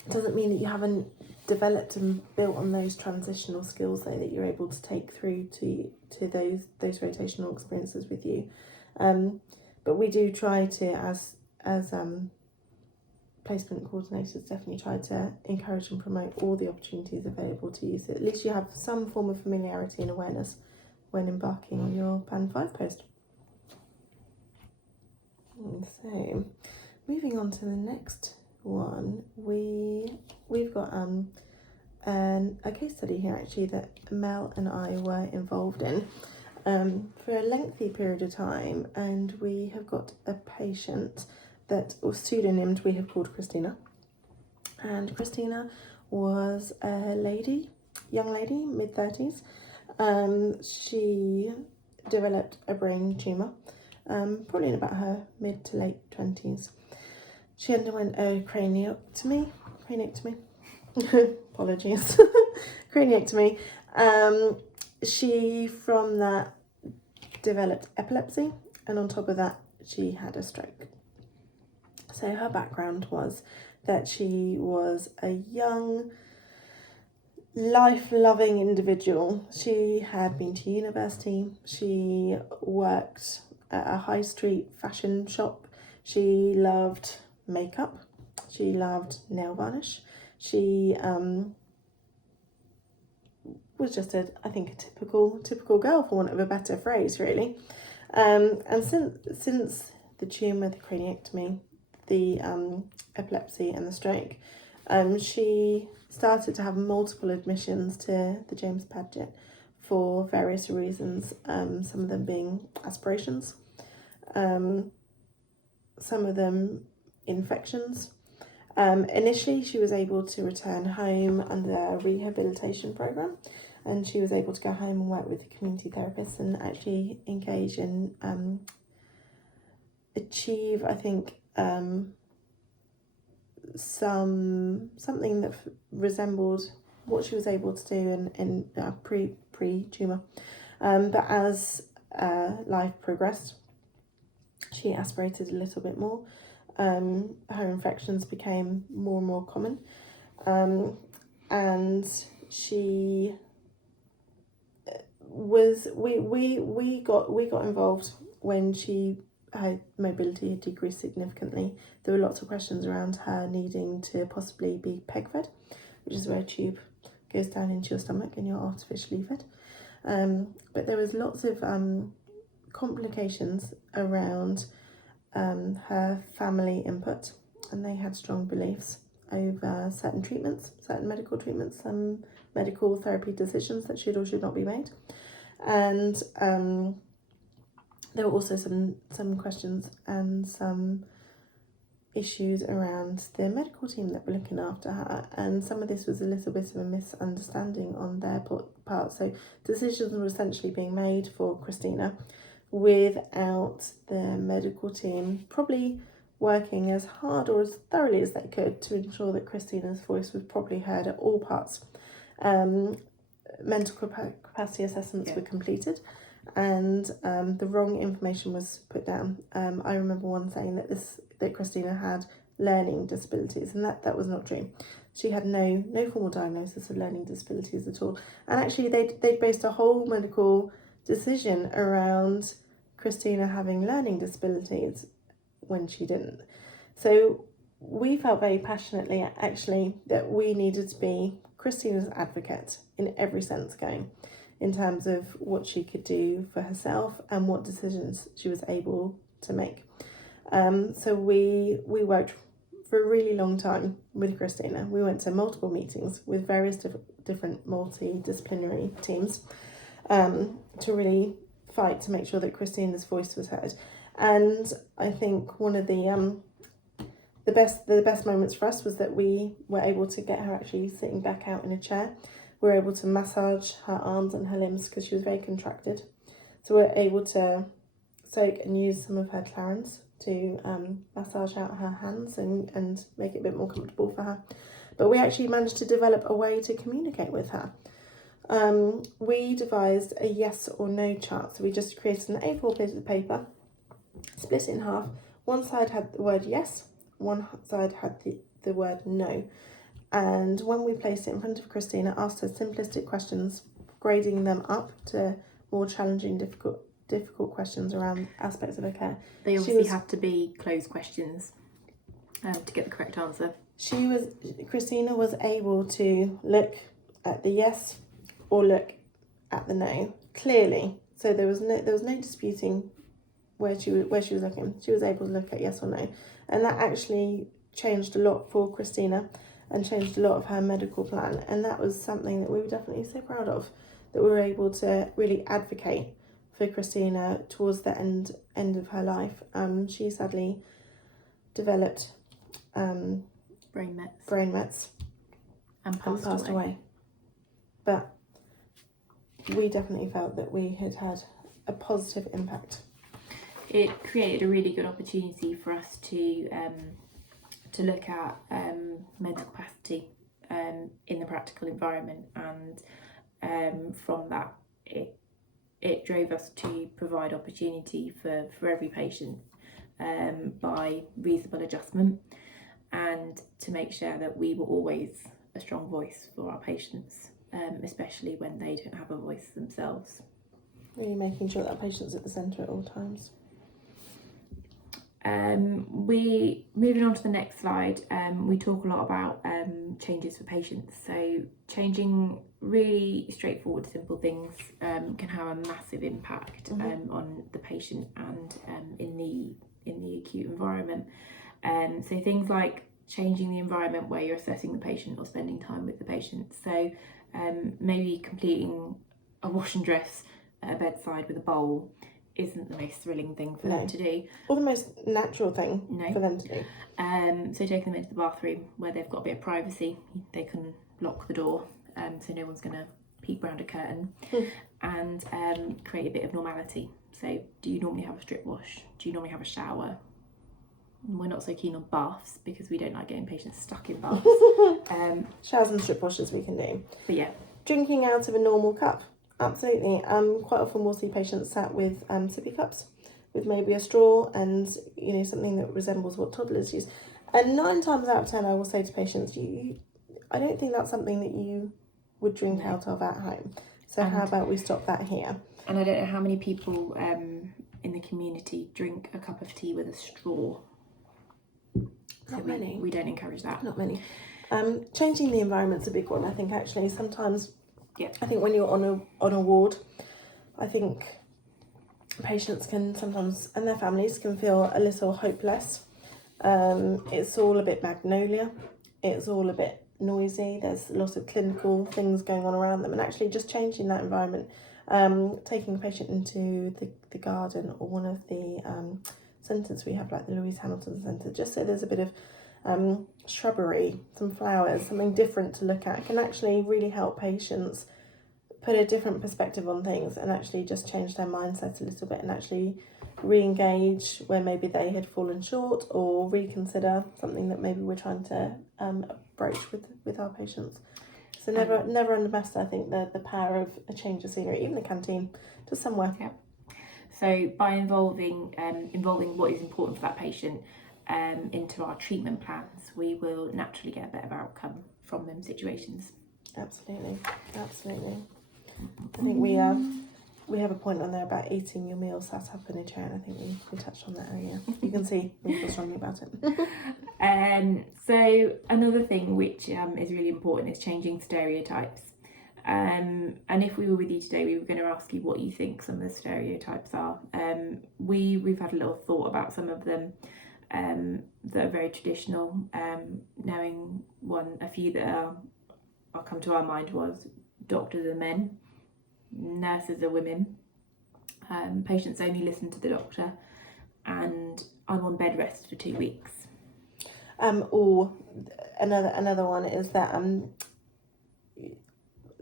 It doesn't mean that you haven't developed and built on those transitional skills though, that you're able to take through to those rotational experiences with you. But we do try to, as placement coordinators, definitely try to encourage and promote all the opportunities available to you, so at least you have some form of familiarity and awareness when embarking on your Band 5 post. So moving on to the next one, we've got a case study here actually that Mel and I were involved in for a lengthy period of time, and we have got a patient that was pseudonymed, we have called Christina. And Christina was a young lady, mid-30s. She developed a brain tumour, probably in about her mid to late 20s. She underwent a craniectomy. Apologies. Craniectomy. She, from that, developed epilepsy, and on top of that, she had a stroke. So her background was that she was a young, life-loving individual. She had been to university. She worked at a high street fashion shop. She loved makeup. She loved nail varnish. She was just a typical girl, for want of a better phrase, really. And since the tumour, the craniectomy, the epilepsy and the stroke, she started to have multiple admissions to the James Padgett for various reasons, some of them being aspirations, some of them infections. Initially, she was able to return home under a rehabilitation program, and she was able to go home and work with the community therapists and actually engage in achieve, I think, something that resembled what she was able to do in pre-tumour. But as life progressed, she aspirated a little bit more. Her infections became more and more common, and she was we got involved when her mobility had decreased significantly. There were lots of questions around her needing to possibly be peg fed, which is where a tube goes down into your stomach and you're artificially fed. But there was lots of complications around her family input, and they had strong beliefs over certain medical treatments, some medical therapy decisions that should or should not be made. And there were also some questions and some issues around the medical team that were looking after her, and some of this was a little bit of a misunderstanding on their part. So decisions were essentially being made for Christina without the medical team probably working as hard or as thoroughly as they could to ensure that Christina's voice was properly heard at all parts. Mental capacity assessments were completed, and the wrong information was put down. I remember one saying that Christina had learning disabilities, and that was not true. She had no formal diagnosis of learning disabilities at all. And actually they based a whole medical decision around Christina having learning disabilities when she didn't. So we felt very passionately actually that we needed to be Christina's advocate in every sense going, in terms of what she could do for herself and what decisions she was able to make. So we worked for a really long time with Christina. We went to multiple meetings with various different multidisciplinary teams to really fight to make sure that Christina's voice was heard. And I think one of the best moments for us was that we were able to get her actually sitting back out in a chair. We were able to massage her arms and her limbs because she was very contracted. So we were able to soak and use some of her Clarins to massage out her hands and make it a bit more comfortable for her. But we actually managed to develop a way to communicate with her. We devised a yes or no chart. So we just created an A4 piece of paper, split it in half. One side had the word yes, one side had the word no. And when we placed it in front of Christina, asked her simplistic questions, grading them up to more challenging, difficult questions around aspects of her care. They obviously had to be closed questions to get the correct answer. Christina was able to look at the yes or look at the no clearly. So there was no disputing where she was looking. She was able to look at yes or no, and that actually changed a lot for Christina and changed a lot of her medical plan. And that was something that we were definitely so proud of, that we were able to really advocate for Christina towards the end of her life. She sadly developed brain mets and passed away. But we definitely felt that we had a positive impact. It created a really good opportunity for us to look at mental capacity in the practical environment, and from that it drove us to provide opportunity for every patient by reasonable adjustment, and to make sure that we were always a strong voice for our patients, especially when they don't have a voice themselves. Really making sure that our patient's at the centre at all times. Moving on to the next slide, we talk a lot about changes for patients. So changing really straightforward, simple things can have a massive impact on the patient and in the acute environment. So things like changing the environment where you're assessing the patient or spending time with the patient. So maybe completing a wash and dress at a bedside with a bowl isn't the most thrilling thing for them to do. Or the most natural thing for them to do. So taking them into the bathroom where they've got a bit of privacy, they can lock the door so no one's going to peek round a curtain, and create a bit of normality. So do you normally have a strip wash? Do you normally have a shower? We're not so keen on baths because we don't like getting patients stuck in baths. Showers and strip washes we can do. But yeah. Drinking out of a normal cup. Absolutely. Quite often we'll see patients sat with sippy cups with maybe a straw and something that resembles what toddlers use. And 9 times out of 10 I will say to patients, I don't think that's something that you would drink out of at home. So how about we stop that here? And I don't know how many people in the community drink a cup of tea with a straw. Not many. We don't encourage that. Not many. Changing the environment's a big one, I think, actually. Sometimes, yeah. I think when you're on a ward, I think patients can sometimes, and their families can feel a little hopeless. It's all a bit Magnolia. It's all a bit noisy. There's lots of clinical things going on around them, and actually just changing that environment, taking a patient into the garden or one of the centres we have, like the Louise Hamilton Centre, just so there's a bit of shrubbery, some flowers, something different to look at, can actually really help patients put a different perspective on things and actually just change their mindset a little bit and actually re-engage where maybe they had fallen short, or reconsider something that maybe we're trying to broach with our patients. So never underestimate, I think, the power of a change of scenery, even the canteen, just somewhere. Yeah. So by involving what is important for that patient into our treatment plans, we will naturally get a better outcome from them situations. Absolutely. I think we have a point on there about eating your meal sat up in a chair, and I think we touched on that earlier. You can see we feel strongly about it. So another thing which is really important is changing stereotypes. And if we were with you today, we were going to ask you what you think some of the stereotypes are. We've had a little thought about some of them that are very traditional. Knowing a few that are come to our mind was doctors are men, nurses are women, patients only listen to the doctor, and I'm on bed rest for 2 weeks. Or another one is that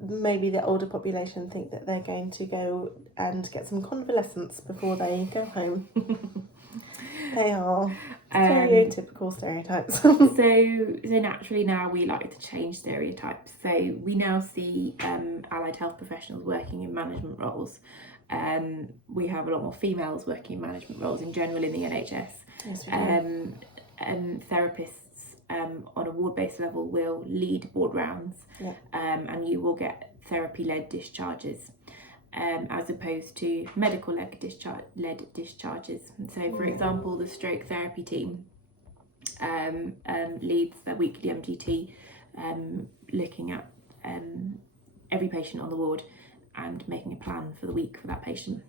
maybe the older population think that they're going to go and get some convalescence before they go home. They are stereotypical stereotypes. So naturally now we like to change stereotypes. So we now see allied health professionals working in management roles. We have a lot more females working in management roles in general in the NHS. Yes, we do. And therapists on a ward-based level will lead ward rounds, and you will get therapy-led discharges, as opposed to medical-led discharges. So, for example, the stroke therapy team leads their weekly MDT, looking at every patient on the ward and making a plan for the week for that patient.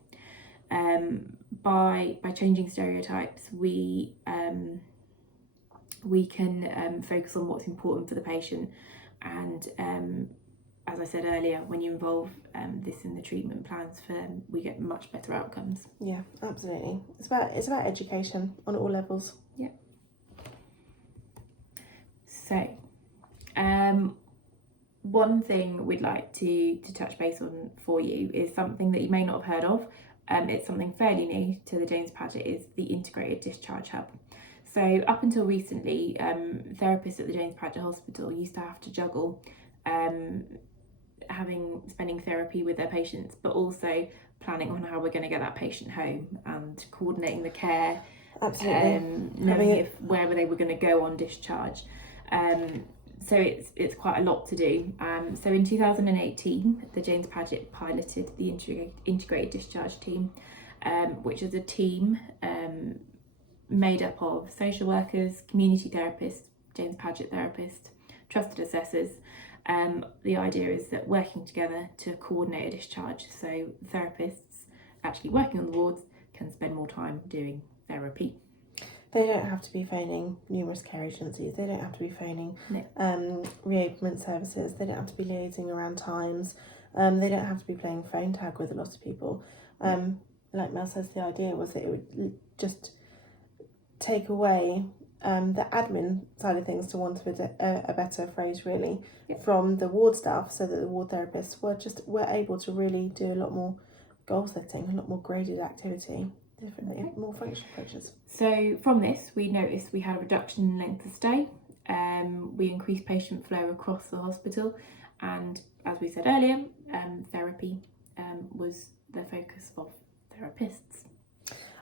by changing stereotypes, we can focus on what's important for the patient, and as I said earlier, when you involve this in the treatment plans for them, we get much better outcomes. Yeah, absolutely. It's about education on all levels. Yeah. So, one thing we'd like to touch base on for you is something that you may not have heard of. It's something fairly new to the James Padgett, is the Integrated Discharge Hub. So up until recently, therapists at the James Padgett Hospital used to have to juggle spending therapy with their patients, but also planning on how we're going to get that patient home and coordinating the care. Absolutely. Knowing where they were going to go on discharge. So it's quite a lot to do. So in 2018, the James Padgett piloted the Integrated Discharge Team, which is a team made up of social workers, community therapists, James Padgett therapists, trusted assessors. The idea is that working together to coordinate a discharge, so therapists actually working on the wards can spend more time doing therapy. They don't have to be phoning numerous care agencies. They don't have to be phoning reopenment services. They don't have to be liaising around times. They don't have to be playing phone tag with a lot of people. Like Mel says, the idea was that it would just take away the admin side of things, to want a better phrase, really, from the ward staff, so that the ward therapists were able to really do a lot more goal setting, a lot more graded activity. Differently, more functional approaches. So from this, we noticed we had a reduction in length of stay. We increased patient flow across the hospital, and as we said earlier, therapy was the focus of therapists.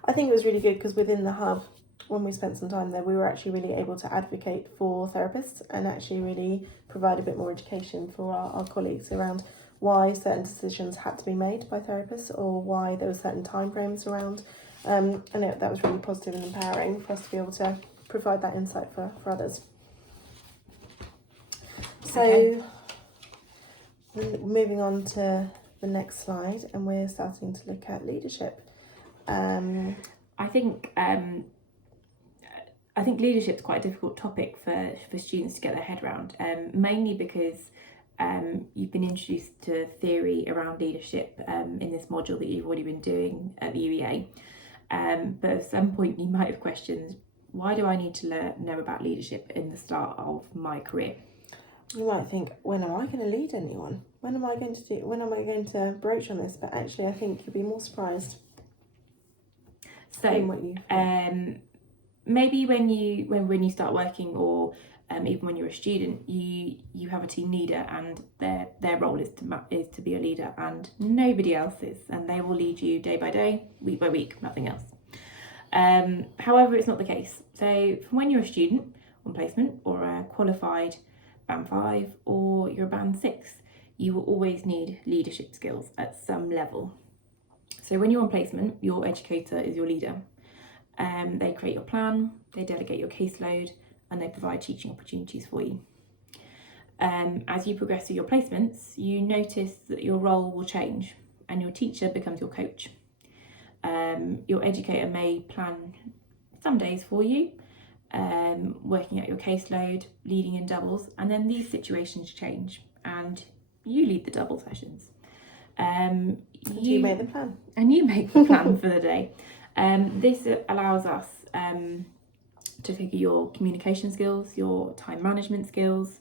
I think it was really good because within the hub, when we spent some time there, we were actually really able to advocate for therapists and actually really provide a bit more education for our colleagues around why certain decisions had to be made by therapists, or why there were certain timeframes around. And that was really positive and empowering for us to be able to provide that insight for others. So, moving on to the next slide, and we're starting to look at leadership. I think leadership is quite a difficult topic for students to get their head around, mainly because you've been introduced to theory around leadership in this module that you've already been doing at the UEA. But at some point you might have questioned, why do I need to know about leadership in the start of my career? You might think, when am I going to lead anyone? When am I going to broach on this? But actually, I think you'll be more surprised. So maybe when you start working, or even when you're a student, you have a team leader, and their role is to be a leader, and nobody else is, and they will lead you day by day, week by week, nothing else. However, it's not the case. So from when you're a student on placement, or a qualified Band 5, or you're a Band 6, you will always need leadership skills at some level. So when you're on placement, your educator is your leader. They create your plan, they delegate your caseload, and they provide teaching opportunities for you. As you progress through your placements, you notice that your role will change, and your teacher becomes your coach. Your educator may plan some days for you, working out your caseload, leading in doubles, and then these situations change, and you lead the double sessions. You make the plan. And you make the plan for the day. This allows us to figure your communication skills, your time management skills,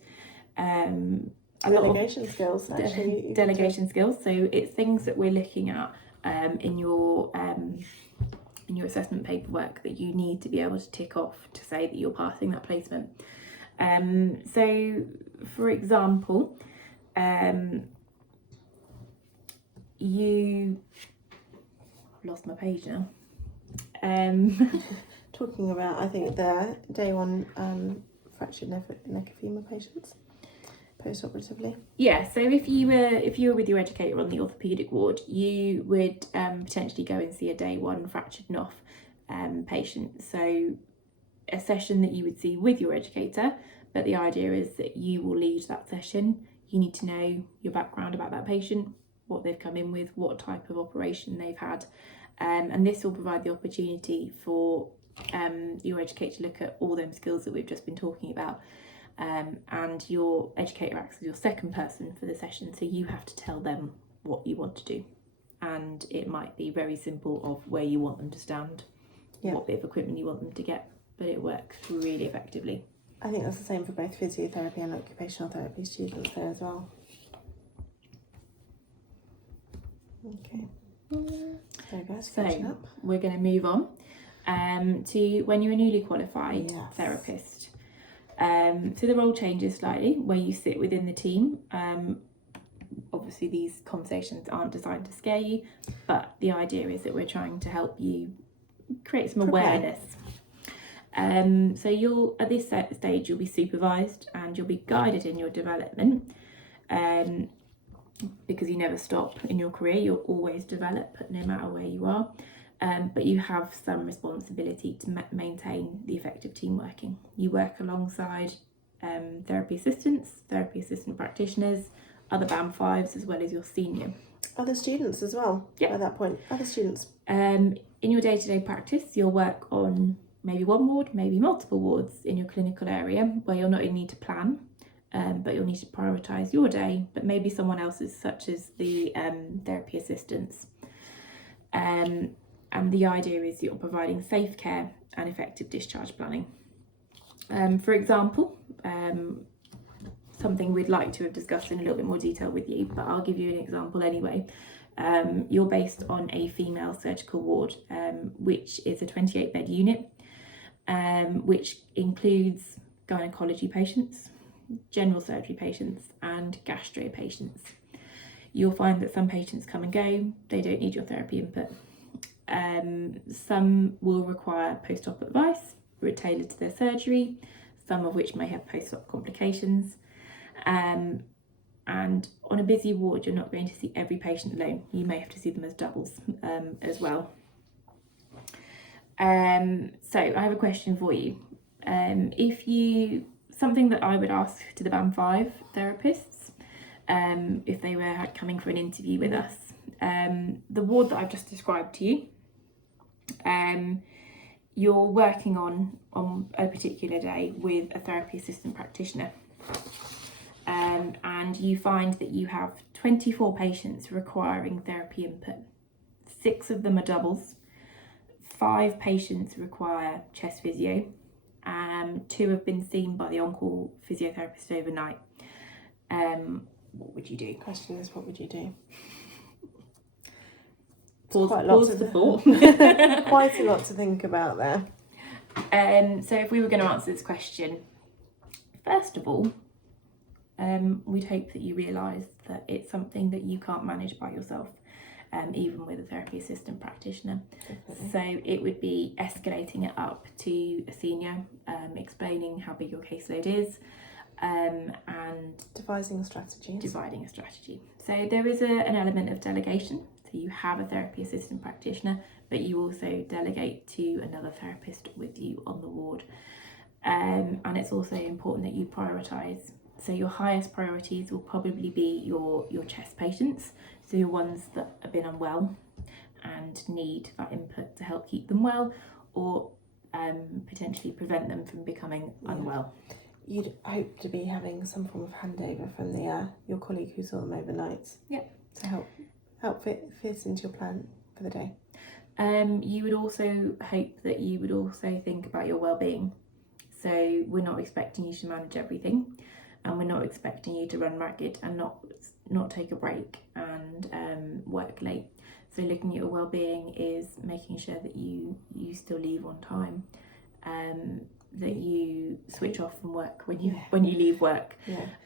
delegation skills. Skills. So it's things that we're looking at in your assessment paperwork that you need to be able to tick off to say that you're passing that placement. So, for example, you lost my page now. Talking about, I think, the day one fractured neck of femur patients post-operatively. Yeah, so if you were with your educator on the orthopaedic ward, you would potentially go and see a day one fractured NOF patient. So a session that you would see with your educator, but the idea is that you will lead that session. You need to know your background about that patient, what they've come in with, what type of operation they've had, And this will provide the opportunity for your educator to look at all them skills that we've just been talking about. And your educator acts as your second person for the session, so you have to tell them what you want to do. And it might be very simple of where you want them to stand, what bit of equipment you want them to get, but it works really effectively. I think that's the same for both physiotherapy and occupational therapy students there as well. Okay. There we go. So we're going to move on to when you're a newly qualified therapist. So the role changes slightly where you sit within the team. Obviously these conversations aren't designed to scare you, but the idea is that we're trying to help you create some awareness. So you'll, at this stage, you'll be supervised and you'll be guided in your development, because you never stop in your career. You'll always develop no matter where you are, but you have some responsibility to maintain the effective team working. You work alongside therapy assistant practitioners, other Band 5s, as well as your senior. Other students as well, at that point, other students. In your day-to-day practice, you'll work on maybe one ward, maybe multiple wards in your clinical area where you'll not only need to plan, but you'll need to prioritise your day, but maybe someone else's, such as the therapy assistants. And the idea is you're providing safe care and effective discharge planning. For example, something we'd like to have discussed in a little bit more detail with you, but I'll give you an example anyway. You're based on a female surgical ward, which is a 28-bed unit, which includes gynecology patients, general surgery patients and gastro patients. You'll find that some patients come and go, they don't need your therapy input. Some will require post-op advice tailored to their surgery, some of which may have post-op complications. And on a busy ward, you're not going to see every patient alone. You may have to see them as doubles as well. So I have a question for you. Something that I would ask to the Band 5 therapists, if they were coming for an interview with us, the ward that I've just described to you, you're working on a particular day with a therapy assistant practitioner. And you find that you have 24 patients requiring therapy input. 6 of them are doubles, 5 patients require chest physio, 2 have been seen by the on-call physiotherapist overnight. What would you do? Question is, what would you do? Pause the thought. Quite a lot to think about there. So if we were going to answer this question, first of all, we'd hope that you realise that it's something that you can't manage by yourself, even with a therapy assistant practitioner. Definitely. So it would be escalating it up to a senior, explaining how big your caseload is, and devising a strategy. So there is an element of delegation. So you have a therapy assistant practitioner, but you also delegate to another therapist with you on the ward. And it's also important that you prioritise. So your highest priorities will probably be your chest patients, so your ones that have been unwell and need that input to help keep them well, or potentially prevent them from becoming unwell. You'd hope to be having some form of handover from your colleague who saw them overnight. Yeah. To help fit into your plan for the day. You would also hope that you would also think about your well-being. So we're not expecting you to manage everything, and we're not expecting you to run ragged and not take a break and work late. So looking at your well-being is making sure that you still leave on time, that you switch off from work when you leave work,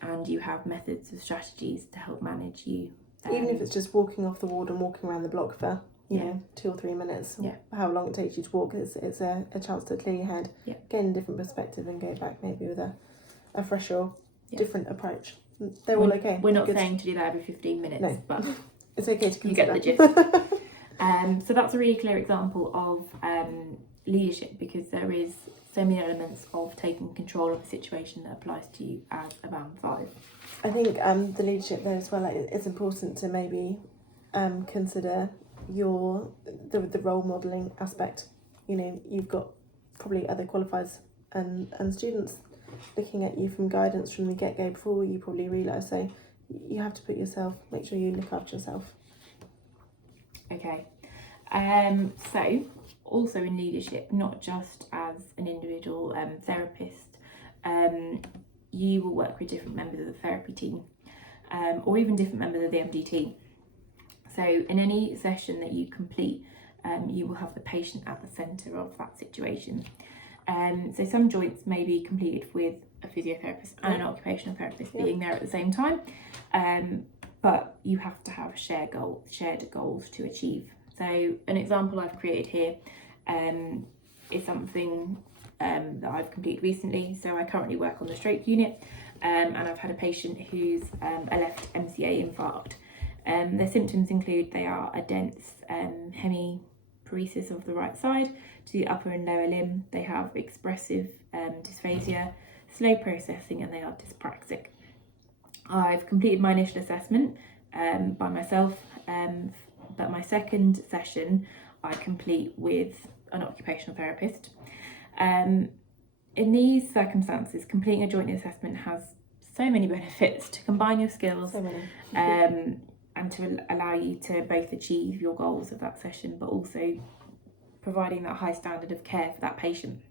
and you have methods of strategies to help manage you. Even if it's just walking off the ward and walking around the block for 2 or 3 minutes, how long it takes you to walk, it's a chance to clear your head, gain a different perspective and go back maybe with a fresher, different approach. They're all okay. We're not saying to do that every 15 minutes, but it's okay to consider. You get the gist. So that's a really clear example of leadership, because there is so many elements of taking control of a situation that applies to you as a Band 5. I think the leadership there as well, it's important to maybe consider the role modelling aspect. You know, you've got probably other qualifiers and students looking at you from guidance from the get-go before you probably realise. So you have to make sure you look after yourself. Okay. So also in leadership, not just as an individual therapist, you will work with different members of the therapy team, or even different members of the MDT. So in any session that you complete, you will have the patient at the centre of that situation. So some joints may be completed with a physiotherapist and an occupational therapist being there at the same time, but you have to have shared goals to achieve. So an example I've created here is something that I've completed recently. So I currently work on the stroke unit, and I've had a patient who's a left MCA infarct. Their symptoms include they are a dense hemiparesis of the right side to the upper and lower limb. They have expressive dysphagia, slow processing, and they are dyspraxic. I've completed my initial assessment by myself, but my second session I complete with an occupational therapist. In these circumstances, completing a joint assessment has so many benefits to combine your skills, and to allow you to both achieve your goals of that session, but also providing that high standard of care for that patient.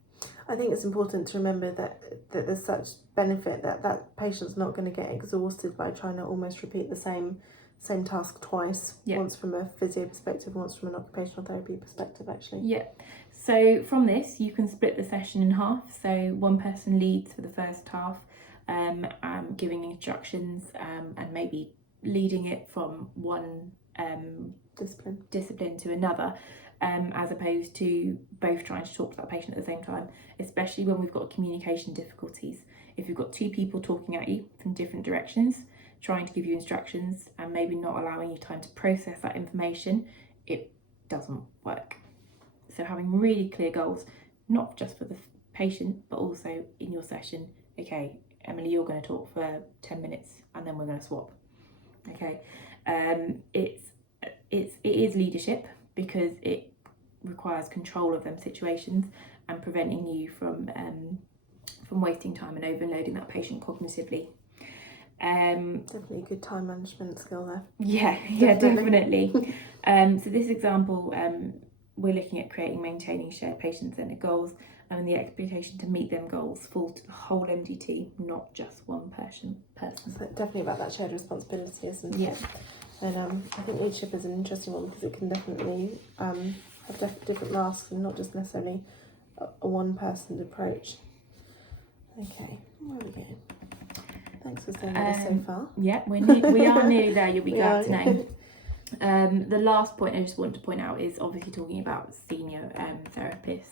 I think it's important to remember that there's such benefit that patient's not going to get exhausted by trying to almost repeat the same task twice, once from a physio perspective, once from an occupational therapy perspective, actually. Yeah. So from this, you can split the session in half. So one person leads for the first half, giving instructions, and maybe leading it from one discipline to another, as opposed to both trying to talk to that patient at the same time, especially when we've got communication difficulties. If you've got two people talking at you from different directions, trying to give you instructions and maybe not allowing you time to process that information, it doesn't work. So having really clear goals, not just for the patient, but also in your session. Okay, Emily, you're going to talk for 10 minutes and then we're going to swap. Okay, it is leadership because it requires control of them situations and preventing you from wasting time and overloading that patient cognitively. Definitely a good time management skill there. Yeah, definitely. So this example, we're looking at creating, maintaining shared patient-centered goals, and the expectation to meet them goals fall to the whole MDT, not just one person. So definitely about that shared responsibility, isn't it? Yeah. And I think leadership is an interesting one because it can definitely have different masks and not just necessarily a one-person approach. Okay, where are we going? Thanks for staying with us so far. Yeah, we are nearly there, you'll be glad to know. The last point I just want to point out is obviously talking about senior therapists.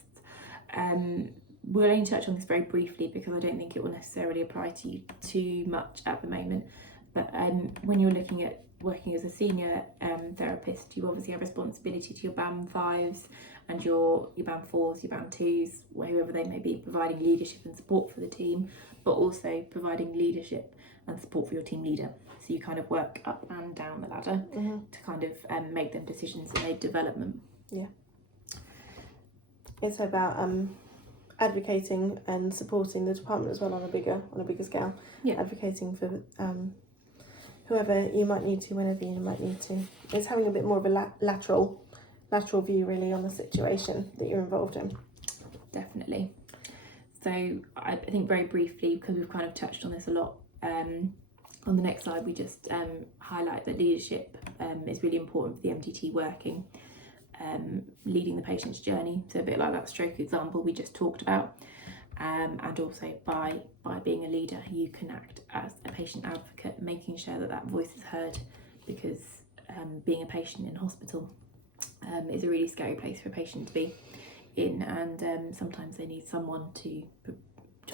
We'll only touch on this very briefly because I don't think it will necessarily apply to you too much at the moment. But when you're looking at working as a senior therapist, you obviously have responsibility to your BAM 5s and your BAM 4s, your BAM 2s, whoever they may be, providing leadership and support for the team, but also providing leadership and support for your team leader. So you kind of work up and down the ladder to kind of make them decisions and aid development. Yeah. It's about advocating and supporting the department as well on a bigger scale. Yeah. Advocating for whoever you might need to, whenever you might need to. It's having a bit more of a lateral view really on the situation that you're involved in. Definitely. So I think very briefly, because we've kind of touched on this a lot, on the next slide we just highlight that leadership is really important for the MDT working, leading the patient's journey, so a bit like that stroke example we just talked about, and also by being a leader you can act as a patient advocate, making sure that voice is heard, because being a patient in hospital is a really scary place for a patient to be in, and sometimes they need someone to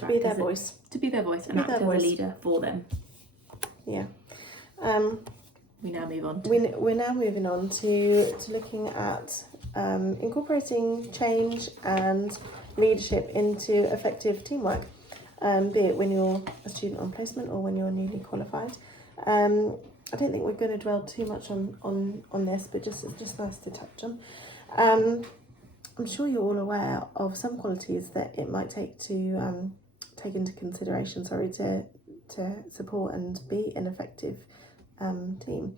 be their voice and act as a leader for them. Yeah. We now move on. We're now moving on to looking at incorporating change and leadership into effective teamwork, be it when you're a student on placement or when you're newly qualified. I don't think we're going to dwell too much on this, but it's just nice to touch on. I'm sure you're all aware of some qualities that it might take to take into consideration, to support and be an effective team.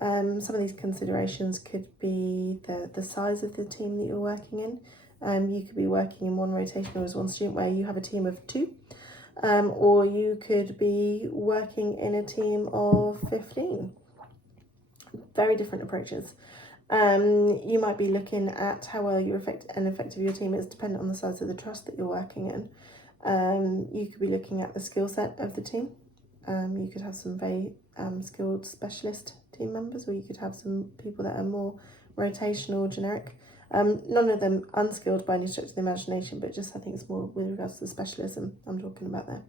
Some of these considerations could be the size of the team that you're working in. You could be working in one rotational as one student where you have a team of 2, or you could be working in a team of 15. Very different approaches. You might be looking at how well you're effective your team is dependent on the size of the trust that you're working in. You could be looking at the skill set of the team. You could have some very skilled specialist team members, or you could have some people that are more rotational, generic. None of them unskilled by any stretch of the imagination, but just I think it's more with regards to the specialism I'm talking about there.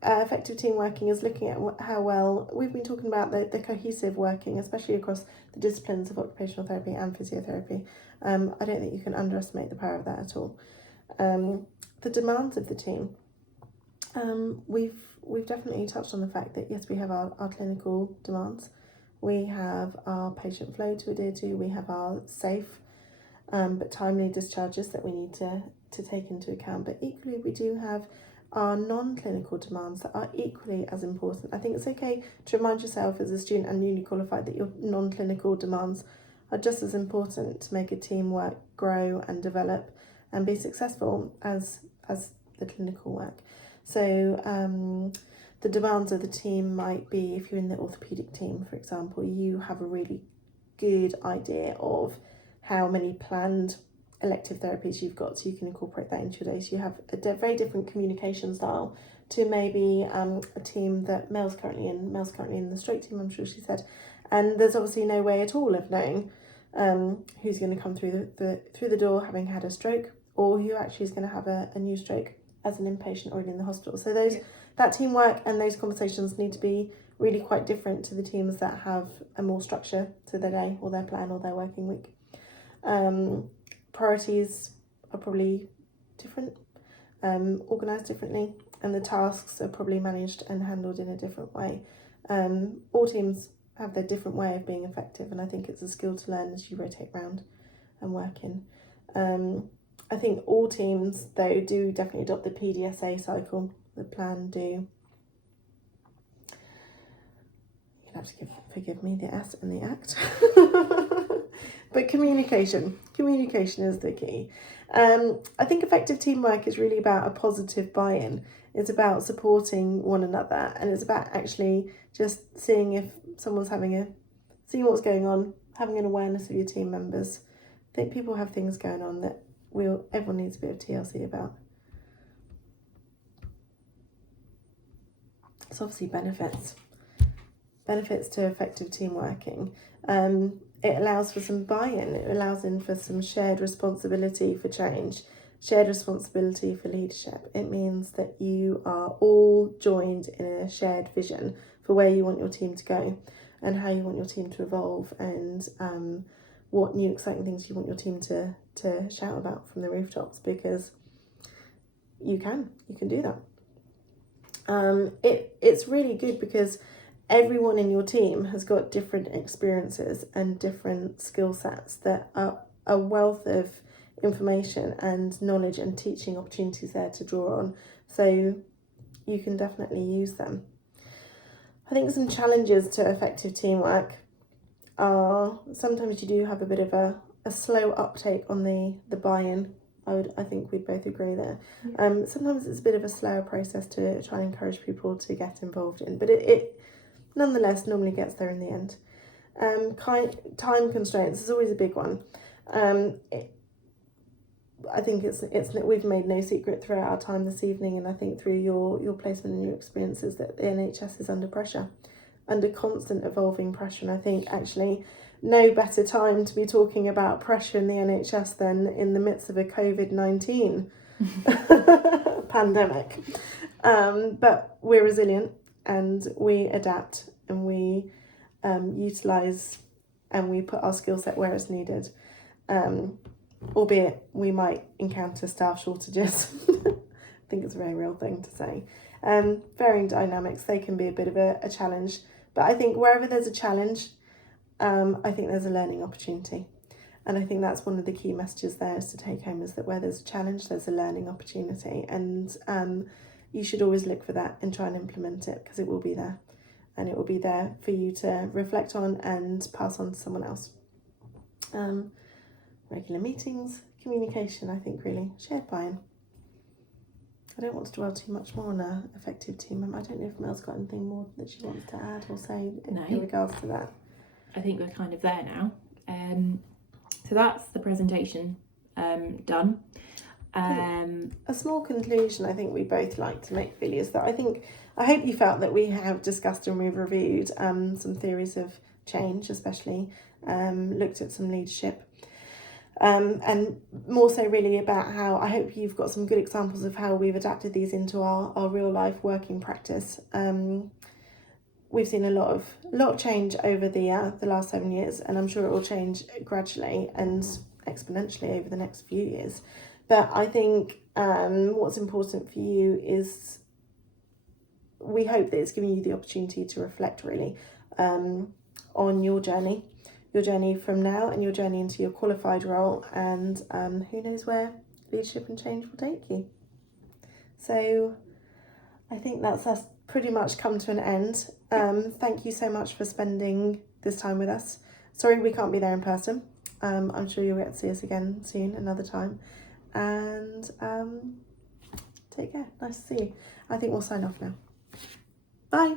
Effective team working is looking at how well we've been talking about the cohesive working, especially across the disciplines of occupational therapy and physiotherapy. I don't think you can underestimate the power of that at all. The demands of the team. We've definitely touched on the fact that yes, we have our clinical demands, we have our patient flow to adhere to, we have our safe but timely discharges that we need to take into account, but equally we do have our non-clinical demands that are equally as important. I think it's okay to remind yourself as a student and newly qualified that your non-clinical demands are just as important to make a team work, grow and develop and be successful as the clinical work. So the demands of the team might be, if you're in the orthopaedic team, for example, you have a really good idea of how many planned elective therapies you've got, so you can incorporate that into your day. So you have a very different communication style to maybe a team that Mel's currently in the stroke team, I'm sure she said, and there's obviously no way at all of knowing who's going to come through the door having had a stroke, or who actually is going to have a new stroke as an inpatient already in the hospital. So that teamwork and those conversations need to be really quite different to the teams that have a more structure to their day or their plan or their working week. Priorities are probably different, organised differently, and the tasks are probably managed and handled in a different way. All teams have their different way of being effective, and I think it's a skill to learn as you rotate around and work in. I think all teams, though, do definitely adopt the PDSA cycle, the plan, do. You'll have to forgive me, the S and the ACT. But communication is the key. I think effective teamwork is really about a positive buy-in. It's about supporting one another, and it's about actually just seeing if someone's seeing what's going on, having an awareness of your team members. I think people have things going on that everyone needs a bit of TLC about. It's obviously benefits to effective team working. It allows for some buy-in, it allows in for some shared responsibility for change, shared responsibility for leadership. It means that you are all joined in a shared vision for where you want your team to go and how you want your team to evolve, and what new exciting things you want your team to shout about from the rooftops, because you can do that. It's really good because everyone in your team has got different experiences and different skill sets that are a wealth of information and knowledge and teaching opportunities there to draw on, so you can definitely use them. I think some challenges to effective teamwork are sometimes you do have a bit of a slow uptake on the buy-in. I think we'd both agree there. Sometimes it's a bit of a slower process to try and encourage people to get involved in, but it nonetheless normally gets there in the end. Time constraints is always a big one. I think we've made no secret throughout our time this evening, and I think through your placement and your experiences, that the NHS is under pressure, under constant evolving pressure. And I think actually no better time to be talking about pressure in the NHS than in the midst of a COVID-19 pandemic. But we're resilient and we adapt and we utilise and we put our skill set where it's needed. Albeit we might encounter staff shortages. I think it's a very real thing to say. Varying dynamics, they can be a bit of a challenge, But I think wherever there's a challenge, I think there's a learning opportunity. And I think that's one of the key messages there is to take home, is that where there's a challenge, there's a learning opportunity. And you should always look for that and try and implement it, because it will be there. And it will be there for you to reflect on and pass on to someone else. Regular meetings, communication, I think really, shared buy-in. I don't want to dwell too much more on a effective team member. I don't know if Mel's got anything more that she wants to add or say in regards to that. I think we're kind of there now. So that's the presentation done. A small conclusion I think we both like to make really is that I hope you felt that we have discussed and we've reviewed some theories of change, especially looked at some leadership. And more so really about how I hope you've got some good examples of how we've adapted these into our real life working practice. We've seen a lot of change over the last 7 years, and I'm sure it will change gradually and exponentially over the next few years. But I think what's important for you is we hope that it's giving you the opportunity to reflect really on your journey from now and your journey into your qualified role, and who knows where leadership and change will take you. So I think that's us pretty much come to an end. Thank you so much for spending this time with us. Sorry we can't be there in person. I'm sure you'll get to see us again soon, another time. And take care. Nice to see you. I think we'll sign off now. Bye.